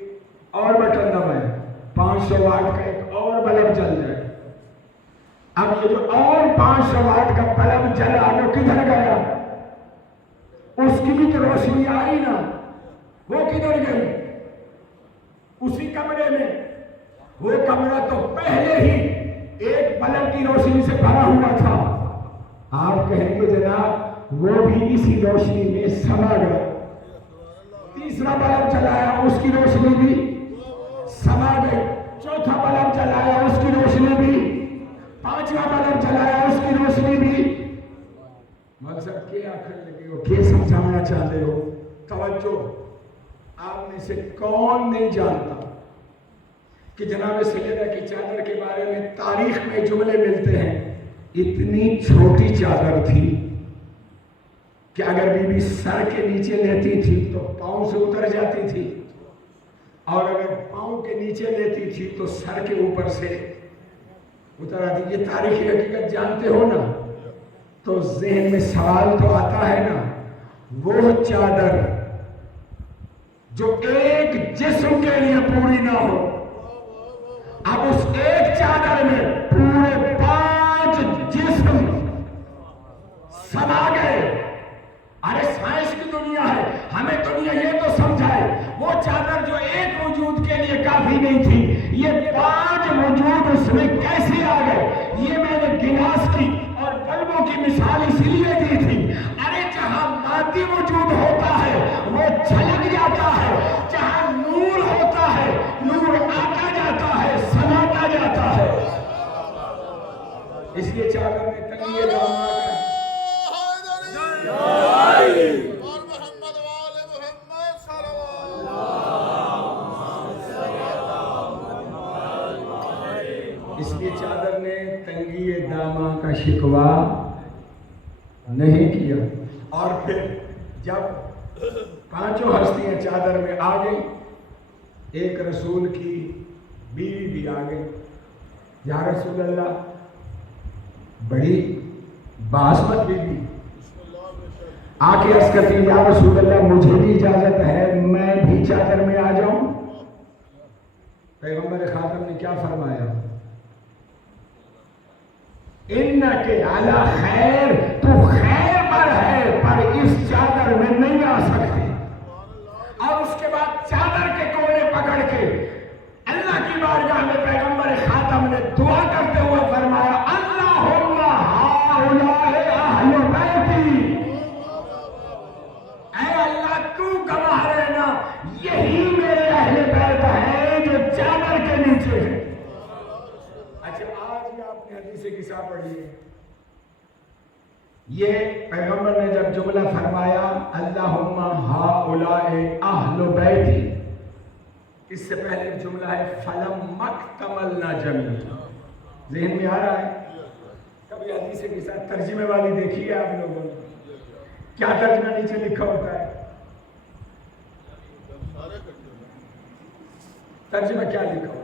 اور بٹن دبایا، 500 واٹ کا ایک اور بلب جل جائے۔ اب یہ جو اور 500 واٹ کا بلب جلا وہ کدھر گیا؟ اس کی بھی تو روشنی آئی نا، وہ کدھر گئی؟ اسی کمرے میں، وہ کمرہ تو پہلے ہی ایک بلب کی روشنی سے بھرا ہوا تھا، آپ کہیں گے جناب وہ بھی اسی روشنی میں سما گیا۔ تیسرا بلب جلایا اس کی روشنی بھی سما گئی، چوتھا بلب جلایا اس کی روشنی بھی، پانچواں بلب جلایا اس کی روشنی بھی۔ مقصد کیا آخر لگے ہو، کیا سمجھانا چاہتے ہو؟ توجہ، آپ میں سے کون نہیں جانتا کہ جناب سیدہ کی چادر کے بارے میں تاریخ میں جملے ملتے ہیں، اتنی چھوٹی چادر تھی کہ اگر بی بی سر کے نیچے لیتی تھی تو پاؤں سے اتر جاتی تھی، اور اگر پاؤں کے نیچے لیتی تھی تو سر کے اوپر سے اتر آتی۔ یہ تاریخی حقیقت جانتے ہو نا، تو ذہن میں سوال تو آتا ہے نا، وہ چادر جو ایک جسم کے لیے پوری نہ ہو، اب اس ایک چادر میں پورے 5 جسم سما گئے۔ ارے سائنس کی دنیا ہے، ہمیں دنیا یہ تو سمجھائے وہ چادر جو ایک وجود کے لیے کافی نہیں تھی، یہ 5 وجود اس میں کیسے آ گئے؟ یہ میں نے گلاس کی اور بلبوں کی مثال اس لیے دی تھی، ارے جہاں مادی وجود ہوتا ہے وہ چھلک جاتا ہے، جہاں نور ہوتا ہے نور آتا جاتا ہے، سماتا جاتا ہے۔ اس لیے چادر میں تنگی دامن اور محمد وال محمد صلی اللہ۔ اس لیے چادر نے تنگی داماں کا شکوہ نہیں کیا۔ اور پھر جب 5 ہستیاں چادر میں آ گئی، ایک رسول کی بیوی بھی آ گئی، یا رسول اللہ، بڑی باسمت بیوی، آ کے عرض کرتی یا رسول اللہ مجھے بھی اجازت ہے میں بھی چادر میں آ جاؤں؟ پیغمبر خاتم نے کیا فرمایا؟ انکے علی خیر، تو خیر پر ہے پر اس چادر میں نہیں آ سکتی۔ اور اس کے بعد چادر کے کونے پکڑ کے اللہ کی بارگاہ میں پیغمبر خاتم نے دعا کرتے ہوئے فرمایا اللہم ہؤلاء اہل بیتی، اے اللہ تو گواہ رہنا یہی میرے اہل بیت ہیں جو چادر کے نیچے ہیں۔ اچھا آج بھی آپ نے حدیث قصہ پڑھی ہے، یہ پیغمبر نے جب جملہ فرمایا اللہم ہؤلاء اہل بیتی، اس سے پہلے جملہ ہے فلم اکتملنا جمیعا، ذہن میں آ رہا ہے؟ کبھی حدیث قصہ ترجمے والی دیکھی ہے آپ لوگوں نے؟ کیا ترجمہ نیچے لکھا ہوتا ہے؟ ترجمہ کیا لکھا ہوتا ہے؟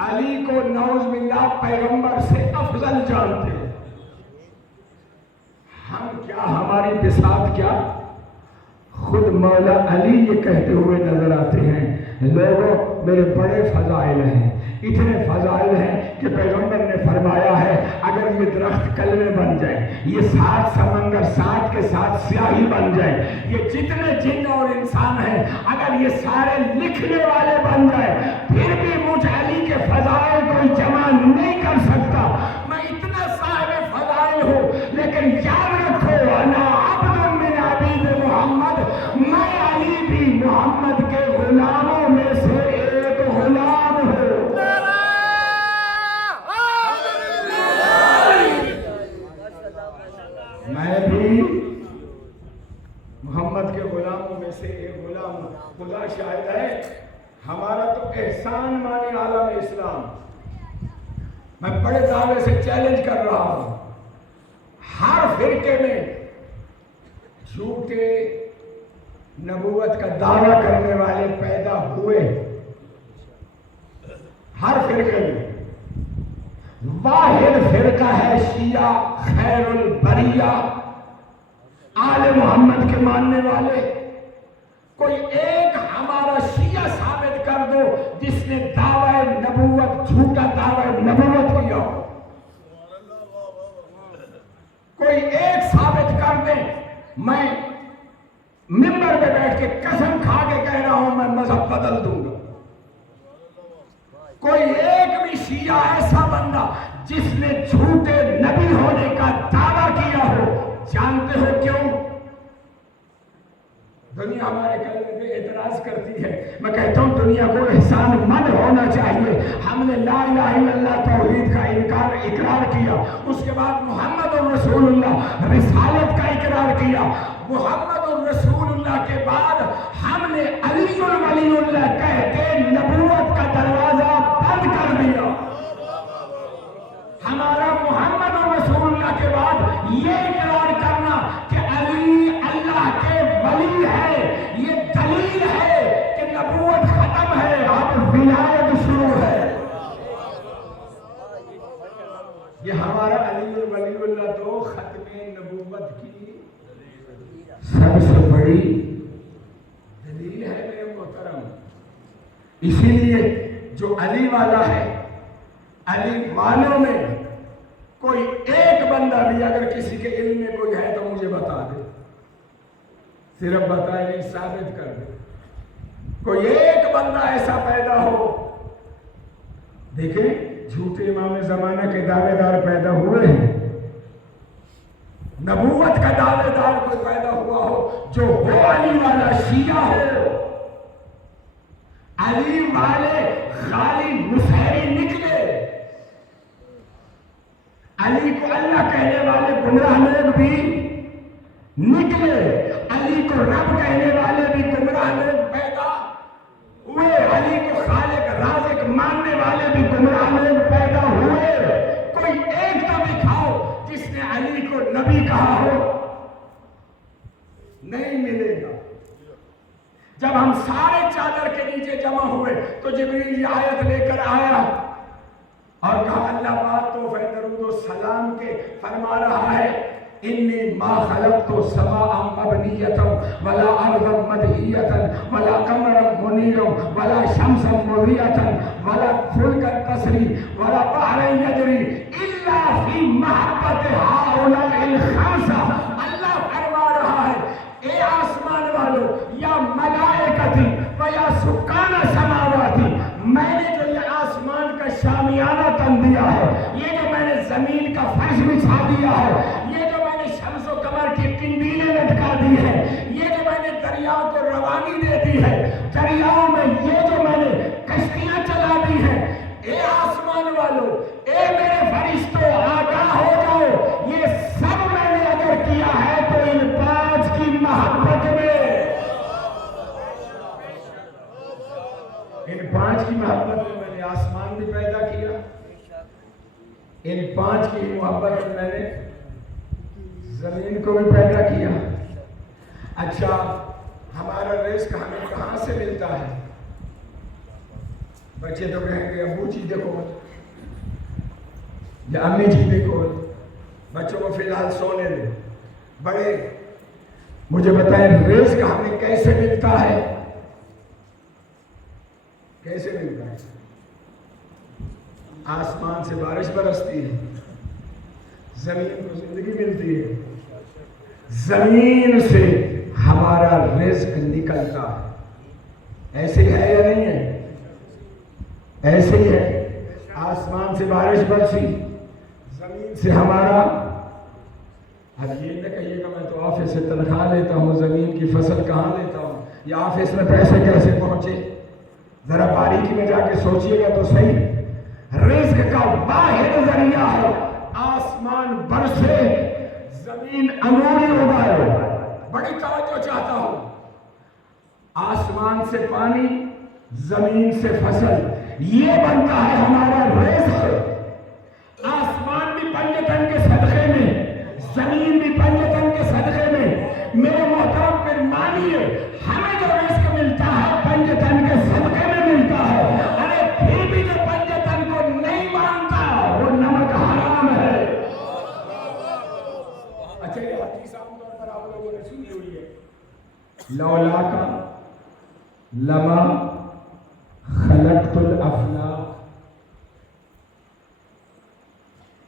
علی کو نعوذ باللہ پیغمبر سے افضل جانتے ہیں. ہم کیا، ہماری بساط کیا؟ خود مولا علی یہ کہتے ہوئے نظر آتے ہیں، لوگوں میرے بڑے فضائل ہیں، اتنے فضائل ہیں کہ پیغمبر نے فرمایا ہے اگر یہ درخت کل میں بن جائے، یہ 7 سمندر 7 کے ساتھ سیاہی بن جائے، یہ جتنے جن اور انسان ہیں اگر یہ سارے لکھنے والے بن جائے، پھر بھی مجھ علی کے فضائل کوئی جمع نہیں کر سکتا. میں اتنا صاحب فضائل ہوں، لیکن یاد رکھو انا عبد من عبید محمد، میں علی بھی محمد کے غلاموں میں سے ایک غلام ہوں. میں بھی محمد کے غلاموں میں سے ایک غلام ہوں. خدا شاہد ہے، ہمارا تو احسان مانی عالم اسلام. میں بڑے دعوے سے چیلنج کر رہا ہوں، ہر فرقے میں جھوٹے نبوت کا دعویٰ کرنے والے پیدا ہوئے. ہر فرقے میں واحد فرقہ ہے شیعہ خیر البریہ، آل محمد کے ماننے والے. کوئی ایک ہمارا شیعہ ثابت کر دو جس نے دعویٰ نبوت، جھوٹا دعویٰ نبوت کیا ہو. کوئی ایک ثابت کر دیں. میں ممبر پہ بیٹھ کے قسم کھا کے کہہ رہا ہوں میں مذہب بدل دوں گا. کوئی ایک بھی شیعہ ایسا بندہ جس نے جھوٹے نبی ہونے کا دعویٰ کیا ہو. جانتے ہو کیوں؟ دنیا ہمارے کلمے پہ اعتراض کرتی ہے. میں کہتا ہوں دنیا کو احسان مند ہونا چاہیے. ہم نے لا الہ الا اللہ توحید کا اقرار کیا، اس کے بعد محمد الرسول اللہ رسالت کا اقرار کیا. محمد الرسول اللہ کے بعد ہم نے علی ولی اللہ کہہ کے نبوت کا دروازہ بند کر دیا. ہمارا محمد الرسول اللہ کے بعد یہ اقرار کرنا کہ علی اللہ کے ولی ہے، یہ دلیل ہے کہ نبوت ختم ہے، اب ولایت شروع ہے. یہ ہمارا علی ولی اللہ تو ختم نبوت کی سب سے بڑی دلیل ہے میرے محترم. اسی لیے جو علی والا ہے، علی والوں میں کوئی ایک بندہ بھی اگر کسی کے علم میں کوئی ہے تو مجھے بتا دے. صرف بتائے نہیں، ثابت کر دے. کوئی ایک بندہ ایسا پیدا ہو. دیکھیں جھوٹے امام زمانہ کے دعوے دار پیدا ہوئے ہیں، نبوت کا دعوے دار کوئی پیدا ہوا ہو جو ہو علی والا شیعہ ہو. علی والے خالی مسحری نکلے. علی کو اللہ کہنے والے گمراہ لوگ بھی نکلے. علی کو رب کہنے والے بھی گمراہ لوگ پیدا ہوئے. علی کو خالق رازق ماننے والے بھی گمراہ لوگ پیدا ہوئے. کوئی ایک تو دکھاؤ جس نے علی کو نبی کہا ہو. نہیں ملے گا. جب ہم سارے چادر کے نیچے جمع ہوئے تو جبریل یہ آیت لے کر آیا اور کہا اللہ پاک تو درود و سلام کے فرما رہا ہے انی ما خلقت سماء مبنیۃ ولا ارضا مدحیۃ ولا قمرا منیرا ولا شمسا مضیۃ ولا فلکا تسری ولا بحرا یجری الا فی محبت هؤلاء الخمسہ. اللہ فرما رہا ہے اے آسمان والو یا ملائکتی و یا سکان سماواتی، میں نے جو یہ آسمان کا شامیانہ تن دیا ہے، یہ جو میں نے زمین کا فرش بچھا دیا ہے، یہ جو میں نے شمس و قمر کی قندیلیں لٹکا دی ہے، یہ جو میں نے دریاؤں کو روانی دے دی ہے، دریاؤں میں یہ جو میں نے کشتیاں چلا دی ہیں، اے آسمان والو، اے میرے فرشتوں آگاہ ہو جاؤ، یہ سب میں نے اگر کیا ہے تو ان 5 کی محبت میں، ان 5 کی محبت میں نے آسمان بھی پیدا کیا، ان 5 کی محبت میں نے زمین کو بھی پیدا کیا. اچھا ہمارا رزق ہمیں کہاں سے ملتا ہے؟ بچے تو کہیں گے ابو جی دیکھو یا امی جی دیکھو. بچوں کو فی الحال سونے دیں. بڑے مجھے بتائیں رزق ہمیں کیسے ملتا ہے؟ کیسے ملتا ہے؟ آسمان سے بارش برستی ہے, زمین کو زندگی ملتی ہے, زمین سے ہمارا رزق نکلتا ہے. ایسے ہی ہے یا نہیں ہے؟ ایسے ہی ہے. آسمان سے بارش برسی, زمین سے ہمارا. اب یہ نہ کہیے گا میں تو آفس سے تنخواہ لیتا ہوں, زمین کی فصل کہاں لیتا ہوں, یا آفس میں پیسے کیسے پہنچے. ذرا باریکی میں جا کے سوچئے گا تو صحیح. رزق کا واحد ذریعہ ہے آسمان برسے, زمین انگوری اگائے. بڑی توجہ چاہتا ہوں. آسمان سے پانی, زمین سے فصل, یہ بنتا ہے ہمارا رزق. آسمان بھی پنجتن کے صدقے میں, زمین بھی پنجتن کے صدقے میں. میرے محترم پھر مانیے ہمیں جو رزق ملتا ہے پنجتن کے صدقے میں ملتا ہے. ارے پھر بھی جو پنجتن کو نہیں مانتا وہ نمک حرام ہے. اچھا یہ حدیث عام طور پر آپ لوگوں نے سنی ہوئی ہے, لولا کا لما خلقت الافلاک.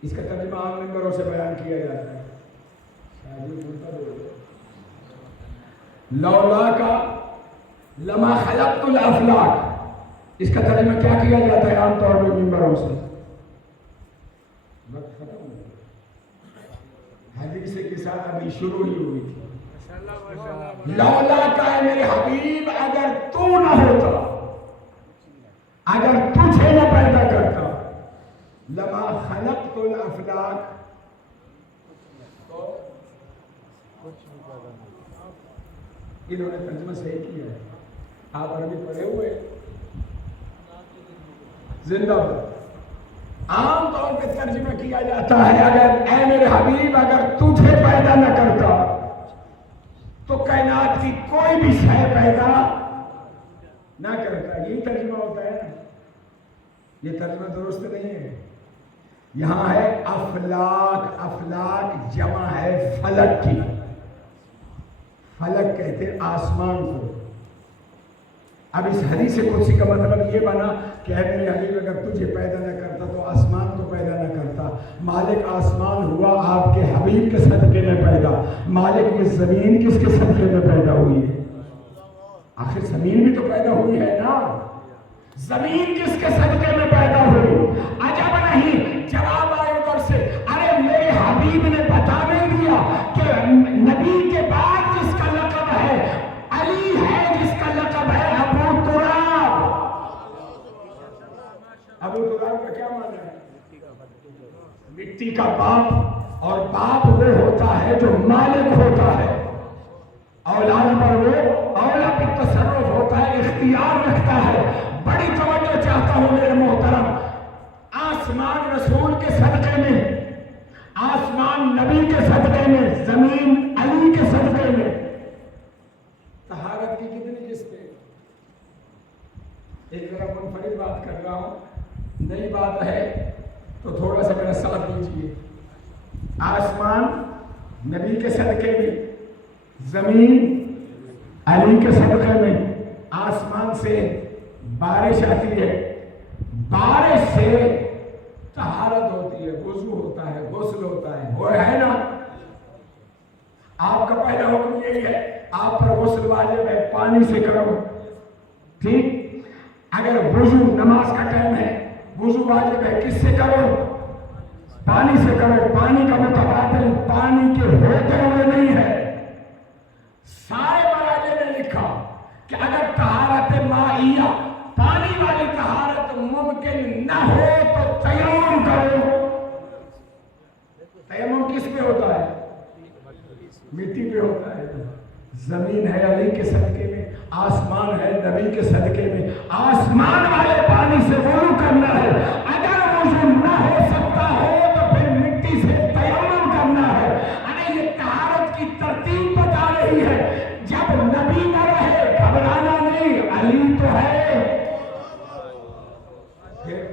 اس کا ترجمہ عام ممبروں سے بیان کیا جاتا ہے. لولا کا لما خلقت الافلاک, اس کا ترجمہ کیا کیا جاتا ہے عام طور پر ممبروں سے؟ وقت ختم ہو گیا. حدیث کے ساتھ ابھی شروع ہی ہوئی تھی. لولا کا ہے میرے حبیب اگر تو نہ ہوتا, اگر تجھے نہ پیدا کرتا, لما خلقت الافلاک, انہوں نے ترجمہ صحیح کیا ہے. آپ عربی پڑھے ہوئے زندہ باد. عام طور پہ ترجمہ کیا جاتا ہے اگر اے میرے حبیب اگر تجھے پیدا نہ کرتا تو کائنات کی کوئی بھی شے پیدا نہ کرتا. یہی ترجمہ ہوتا ہے نا. یہ ترجمہ درست نہیں ہے. یہاں ہے افلاک. افلاک جمع ہے فلک کی. فلک کہتے ہیں آسمان کو. اب اس حدیث قدسی کا مطلب یہ بنا کہ اے میرے حبیب اگر تجھے پیدا نہ کرتا تو آسمان کو پیدا نہ کرتا. مالک آسمان ہوا آپ کے حبیب کے صدقے میں پیدا. مالک یہ زمین کس کے صدقے میں پیدا ہوئی ہے؟ آخر زمین بھی تو پیدا ہوئی ہے نا. زمین کس کے صدقے میں پیدا ہوئی؟ عجب نہیں. جواب آئے ادھر سے, ارے میرے حبیب نے بتا نہیں دیا کہ نبی کے بعد جس کا لقب ہے علی ہے, جس کا لقب ہے ابو تراب. ابو تراب کا کیا معنی ہے؟ مٹی کا باپ. اور باپ وہ ہوتا ہے جو مالک ہوتا ہے, اولاد پر وہ اولا پہ تصرف ہوتا ہے, اختیار رکھتا ہے. بڑی توجہ چاہتا ہوں میرے محترم. آسمان رسول کے صدقے میں, آسمان نبی کے صدقے میں, زمین علی کے صدقے میں. طہارت کی کتنی قسمیں؟ ایک ذرا منفرد بات کر رہا ہوں, نئی بات ہے تو تھوڑا سا میرا ساتھ دیجیے. آسمان نبی کے صدقے میں, زمین علی کے صدقے میں. آسمان سے بارش آتی ہے, بارش سے طہارت ہوتی ہے, وضو ہوتا ہے, غسل ہوتا ہے. وہ ہے نا. آپ کا پہلا حکم یہی ہے آپ پر غسل واجب ہے, پانی سے کرو. ٹھیک. اگر وضو نماز کا ٹائم ہے, وضو واجب ہے, کس سے کرو؟ پانی سے کرو. پانی کا متبادل پانی کے ہوتے ہوئے نہیں ہے. سارے مراجع نے لکھا کہ اگر طہارت مائیہ پانی والی طہارت ممکن نہ ہو تو تیمم کرو. تیمم کس پہ ہوتا ہے؟ مٹی پہ ہوتا ہے. زمین ہے علی کے صدقے میں, آسمان ہے نبی کے صدقے میں. آسمان والے پانی سے وضو کرنا ہے. اگر وضو نہ ہو سکتا ہو تو پھر مٹی سے تیمم کرنا ہے. ارے یہ طہارت کی ترتیب بتا رہی ہے. جب نبی نہ رہے گھبرانا نہیں, علی تو ہے.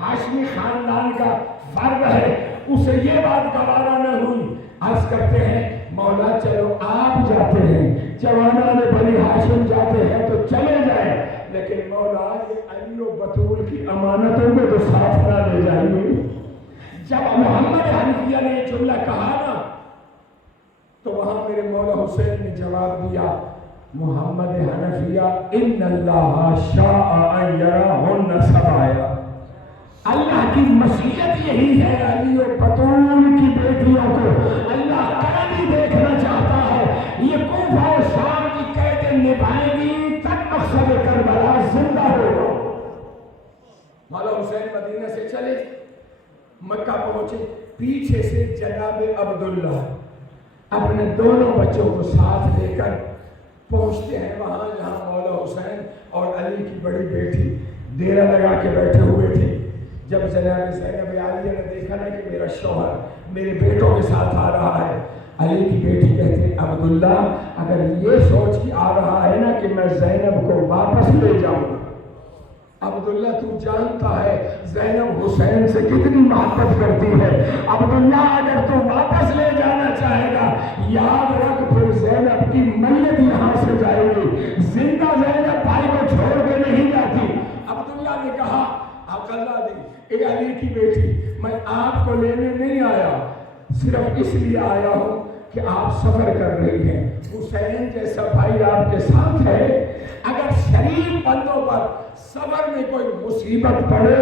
ہاشمی خاندان کا فرد ہے، اسے یہ بات گوارا نہ ہوئی، عرض کرتے ہیں مولا چلو آپ جاتے ہیں، جوانان بنی ہاشم جاتے ہیں تو چلے جائیں، لیکن مولا یہ علی و بطول کی امانتوں کو تو ساتھ نہ لے جائیں گے۔ جب محمد حنفیہ نے یہ جملہ کہا نا تو وہاں میرے مولا حسین نے جواب دیا محمد حنفیہ ان اللہ شاء ان یراہن سرایا، اللہ کی مشیت یہی ہے علی و بطول کی بیٹیوں کو اللہ قیدی دیکھنا چاہتا ہے، یہ کوفہ و شام کی قیدیں نبھائیں گی تب مقصد کربلا زندہ ہوگا۔ مولا حسین مدینہ سے چلے، مکہ پہنچے، پیچھے سے جناب عبداللہ اپنے دونوں بچوں کو ساتھ لے کر پہنچتے ہیں وہاں جہاں مولا حسین اور علی کی بڑی بیٹی ڈیرا لگا کے بیٹھے ہوئے تھے۔ جب جناب زینب عالیہ نے دیکھا نا کہ میرا شوہر میرے بیٹوں کے ساتھ آ رہا ہے، علی کی بیٹی کہتی ہے عبداللہ اگر یہ سوچ کے آ رہا ہے نا کہ میں زینب کو واپس لے جاؤں گا، عبداللہ تو جانتا ہے زینب حسین سے کتنی محبت کرتی ہے، عبداللہ اگر تو واپس لے جانا چاہے گا یاد رکھ پھر زینب کی میت یہاں سے جائے گی، زندہ زینب بھائی کو چھوڑ کے نہیں جاتی۔ عبداللہ نے کہا عبداللہ دی اے علی کی بیٹی میں آپ کو لینے نہیں آیا، صرف اس لیے آیا ہوں کہ آپ سفر کر رہی ہیں، حسین جیسا بھائی آپ کے ساتھ ہے، اگر شریف بندوں پر سفر میں کوئی مصیبت پڑے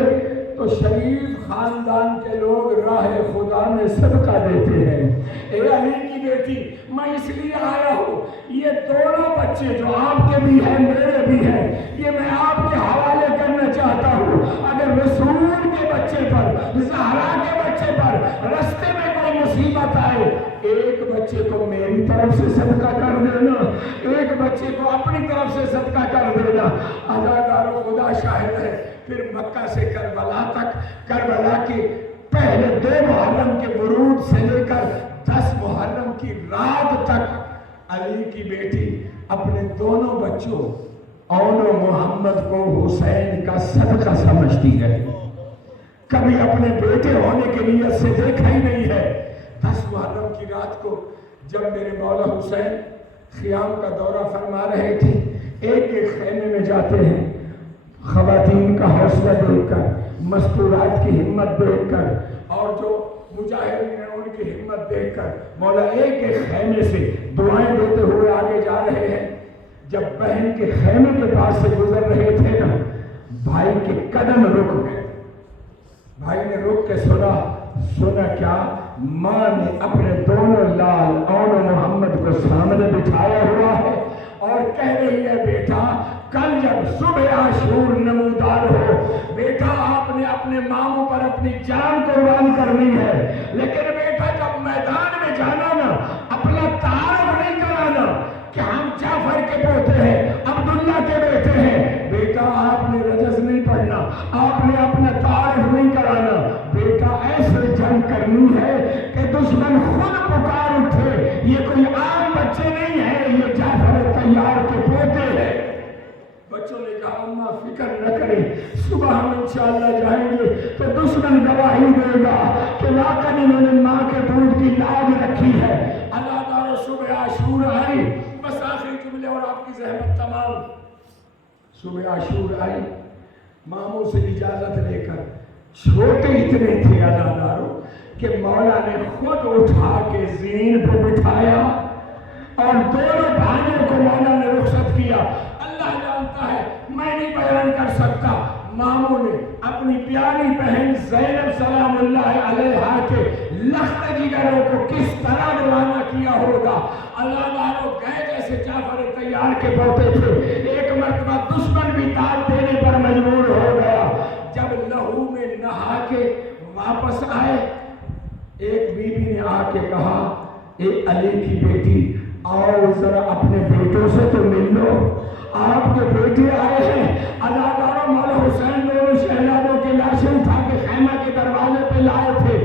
تو شریف خاندان کے لوگ راہ خدا میں صدقہ دیتے ہیں۔ اے علی کی بیٹی میں اس لیے آیا ہوں، یہ دونوں بچے جو آپ کے بھی ہیں میرے بھی ہیں، یہ میں آپ کے حوالے کرنا چاہتا ہوں، اگر رسول کے بچے پر زہرا کے بچے پر رستے میں کوئی مصیبت آئے ایک بچے کو میری طرف سے صدقہ کر دینا، ایک بچے کو اپنی طرف سے صدقہ کر دینا۔ اداکار خدا شاہد ہے، پھر مکہ سے کربلا تک، کربلا کے پہلے 2 محرم کے ورود سے لے کر 10 محرم کی رات تک علی کی بیٹی اپنے دونوں بچوں اون و محمد کو حسین کا صدقہ سمجھتی ہے، کبھی اپنے بیٹے ہونے کی نیت سے دیکھا ہی نہیں ہے۔ 10 محرم کی رات کو جب میرے مولا حسین خیام کا دورہ فرما رہے تھے، ایک ایک خیمے میں جاتے ہیں، خواتین کا حوصلہ دیکھ کر، مستورات کی ہمت دیکھ کر، اور جو مجاہدین ہیں ان کی ہمت دیکھ کر مولا ایک ایک خیمے سے دعائیں دیتے ہوئے آگے جا رہے ہیں۔ جب بہن کے خیمے کے پاس سے گزر رہے تھے نا، بھائی کے قدم رک گئے، بھائی نے رک کے سنا کیا؟ ماں نے اپنے دونوں لال اون و محمد کو سامنے بٹھایا ہوا ہے اور کہہ رہی ہے بیٹا کل جب صبح عاشور نمودار ہو، بیٹا آپ نے اپنے ماموں پر اپنی جان قربان کرنی ہے، لیکن بیٹا جب میدان میں جانا نا اپنا تعارف نہیں کرانا کہ ہم جعفر کے پوتے ہیں، عبداللہ کے بیٹے ہیں، بیٹا آپ نے رجز نہیں پڑھنا، آپ نے اپنا تعارف نہیں کرانا، بیٹا ایسے جنگ کرنی ہے کہ دشمن خود پکار اٹھے یہ کوئی عام بچے نہیں ہیں، یہ جعفر طیار کے پوتے ہیں۔ بچوں نے کہا اماں فکر نہ کریں، صبح ہم انشاءاللہ جائیں گے تو دشمن گواہی دے گا کہ واقعی انہوں نے ماں کے دودھ کی لاج رکھی ہے۔ اللہ تعالیٰ صبح عاشور آئی، بس آخری جملے اور آپ کی زحمت تمام۔ صبح عاشور آئی، ماموں سے اجازت لے کر، چھوٹے اتنے تھے اداداروں کہ مولا نے خود اٹھا کے زین پہ بٹھایا اور دونوں بھائیوں کو مولا نے رخصت کیا۔ اللہ جانتا ہے میں نہیں بیان کر سکتا، ماموں نے اپنی پیاری بہن زینب سلام اللہ علیہا کے لخت جگروں کو کس طرح روانہ کیا ہوگا۔ اللہ داروں گئے جیسے جعفر طیار کے پوتے تھے، ایک مرتبہ دشمن بھی داد دینے پر مجبور ہو گیا۔ جب لہو میں نہا کے واپس آئے، ایک بی بی نے آ کے کہا اے علی کی بیٹی آؤ ذرا اپنے بیٹوں سے تو مل لو، آپ کے بیٹے آئے ہیں۔ اداکاروں مولا حسین دونوں شہزادوں کی لاشیں اٹھا کے خیمہ کے دروازے پہ لائے تھے۔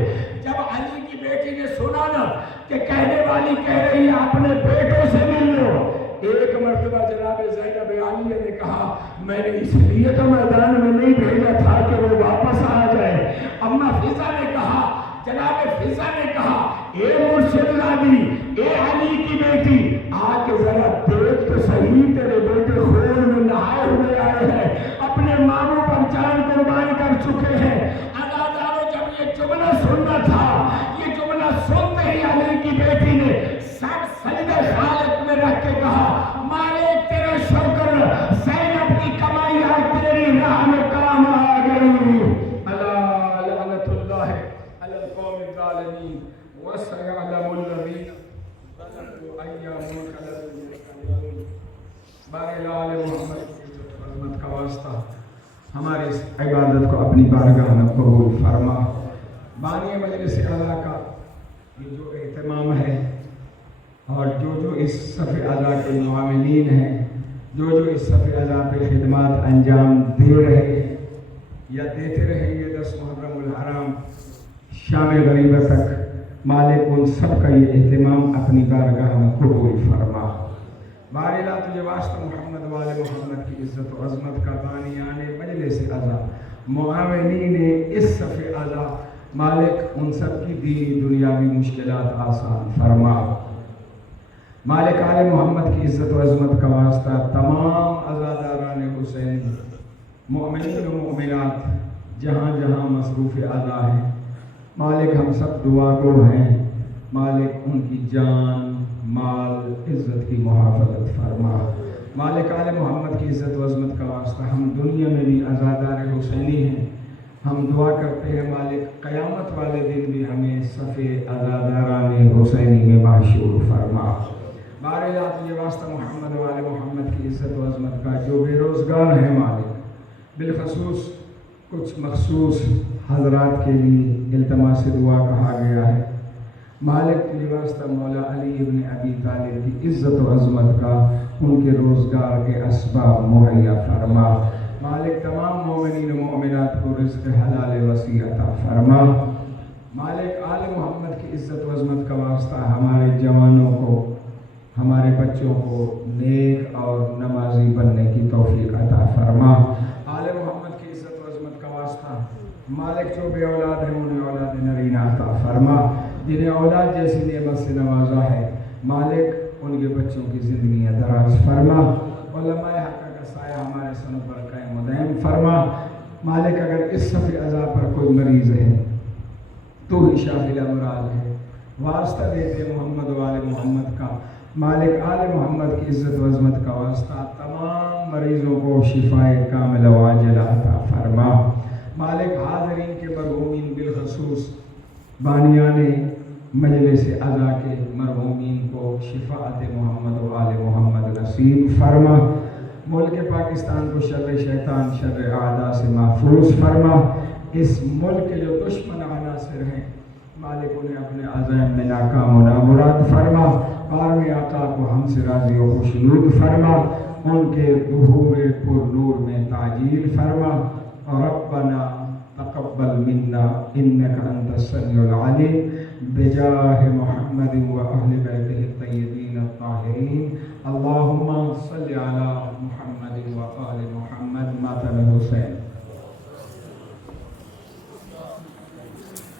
جب علی کی بیٹی نے سنا نا کہ کہنے والی کہہ رہی ہے اپنے بیٹوں سے مل لو، ایک مرتبہ جناب زینب عالیہ نے کہا میں نے اس لیے تو میدان میں نہیں بھیجا تھا کہ وہ واپس آ جائے. اما فضا نے کہا, جناب فضا نے کہا اے مرشد زادی, اے علی کی بیٹی, آ کے ذرا دیکھ تو صحیح تیرے بیٹے خون میں نہائے ہوئے آئے ہیں, اپنے ماموں پر جان قربان کر چکے ہیں. عزاداروں جب یہ جملہ سننا تھا, یہ جملہ سنتے ہی علی کی بیٹی نے سب سجدہ خالق میں رکھ کے کہا مالک تیرا شکر, زینب کی کمائی آج تیری راہ میں کام آ گئی. اللہ لعنت اللہ علی القوم الظالمین وسيعلم الذين ظلموا أي منقلب ينقلبون. بارے لال محمد کی عظمت کا واسطہ ہمارے اس عبادت کو اپنی بارگاہ میں قبول فرما. بانی مجلس اعلیٰ کا یہ جو اہتمام ہے اور جو اس صف اعلیٰ کے معاملین ہیں, جو اس صف اعلیٰ پہ خدمات انجام دے رہے ہیں یا دیتے رہیں گے 10 محرم الحرام شام غریبہ تک, مالک ان سب کا یہ اہتمام اپنی بارگاہ میں قبول فرما. بارے لا تجھے واسطہ محمد والے محمد کی عزت و عظمت کا بانیان مجلس اعلیٰ, معاونین اس صف اعلیٰ, مالک ان سب کی دینی دنیاوی مشکلات آسان فرما. مالک آل محمد کی عزت و عظمت کا واسطہ تمام عزاداران حسین, مؤمنین و مؤمنات جہاں جہاں مصروف اعلیٰ ہیں, مالک ہم سب دعا گو ہیں, مالک ان کی جان مال عزت کی محافظت فرما. مالک آل محمد کی عزت و عظمت کا واسطہ ہم دنیا میں بھی عزادار حسینی ہیں, ہم دعا کرتے ہیں مالک قیامت والے دن بھی ہمیں صف عزاداران حسینی میں معشور فرما. بارے ذات یہ واسطہ محمد والے محمد کی عزت و عظمت کا جو بے روزگار ہیں مالک, بالخصوص کچھ مخصوص حضرات کے لیے التماس دعا کہا گیا ہے, مالک یہ واسطہ مولا علی ابن ابی طالب کی عزت و عظمت کا ان کے روزگار کے اسباب مہیا فرما. مالک تمام مومنین و مومنات کو رزق حلال وسیع عطا فرما. مالک آل محمد کی عزت و عظمت کا واسطہ ہمارے جوانوں کو, ہمارے بچوں کو نیک اور نمازی بننے کی توفیق عطا فرما. آل محمد کی عزت و عظمت کا واسطہ مالک جو بے اولاد ہیں انہیں اولاد نرینہ عطا فرما. جنہیں اولاد جیسی نعمت سے نوازا ہے مالک ان کے بچوں کی زندگیاں دراز فرما. علماء حق کا سایہ ہمارے سنوں پر قائم و دائم فرما. مالک اگر اس صف اعلیٰ پر کوئی مریض ہے تو ہی شافی الامراض ہے, واسطہ دیتے محمد والے محمد کا, مالک آل محمد کی عزت و عظمت کا واسطہ تمام مریضوں کو شفائے کامل و عاجلہ عطا فرما. مالک حاضرین کے مرحومین بالخصوص بانیان مجلس اعلیٰ کے مرحومین کو شفاعت محمد و آل محمد نصیب فرما. ملک پاکستان کو شر شیطان شر اعداء سے محفوظ فرما. اس ملک کے جو دشمن عناصر ہیں مالک انہیں اپنے عزائم میں ناکام و نامراد فرما. 12ویں آقا کو ہم سے راضی و خوشنود فرما, ان کے ظہور پر نور میں تعجیل فرما. ربنا تقبل منا انك انت السميع العليم بجاه محمد واهل بيته الطيبين الطاهرين. اللهم صل على محمد وآل محمد. ماتم الحسين.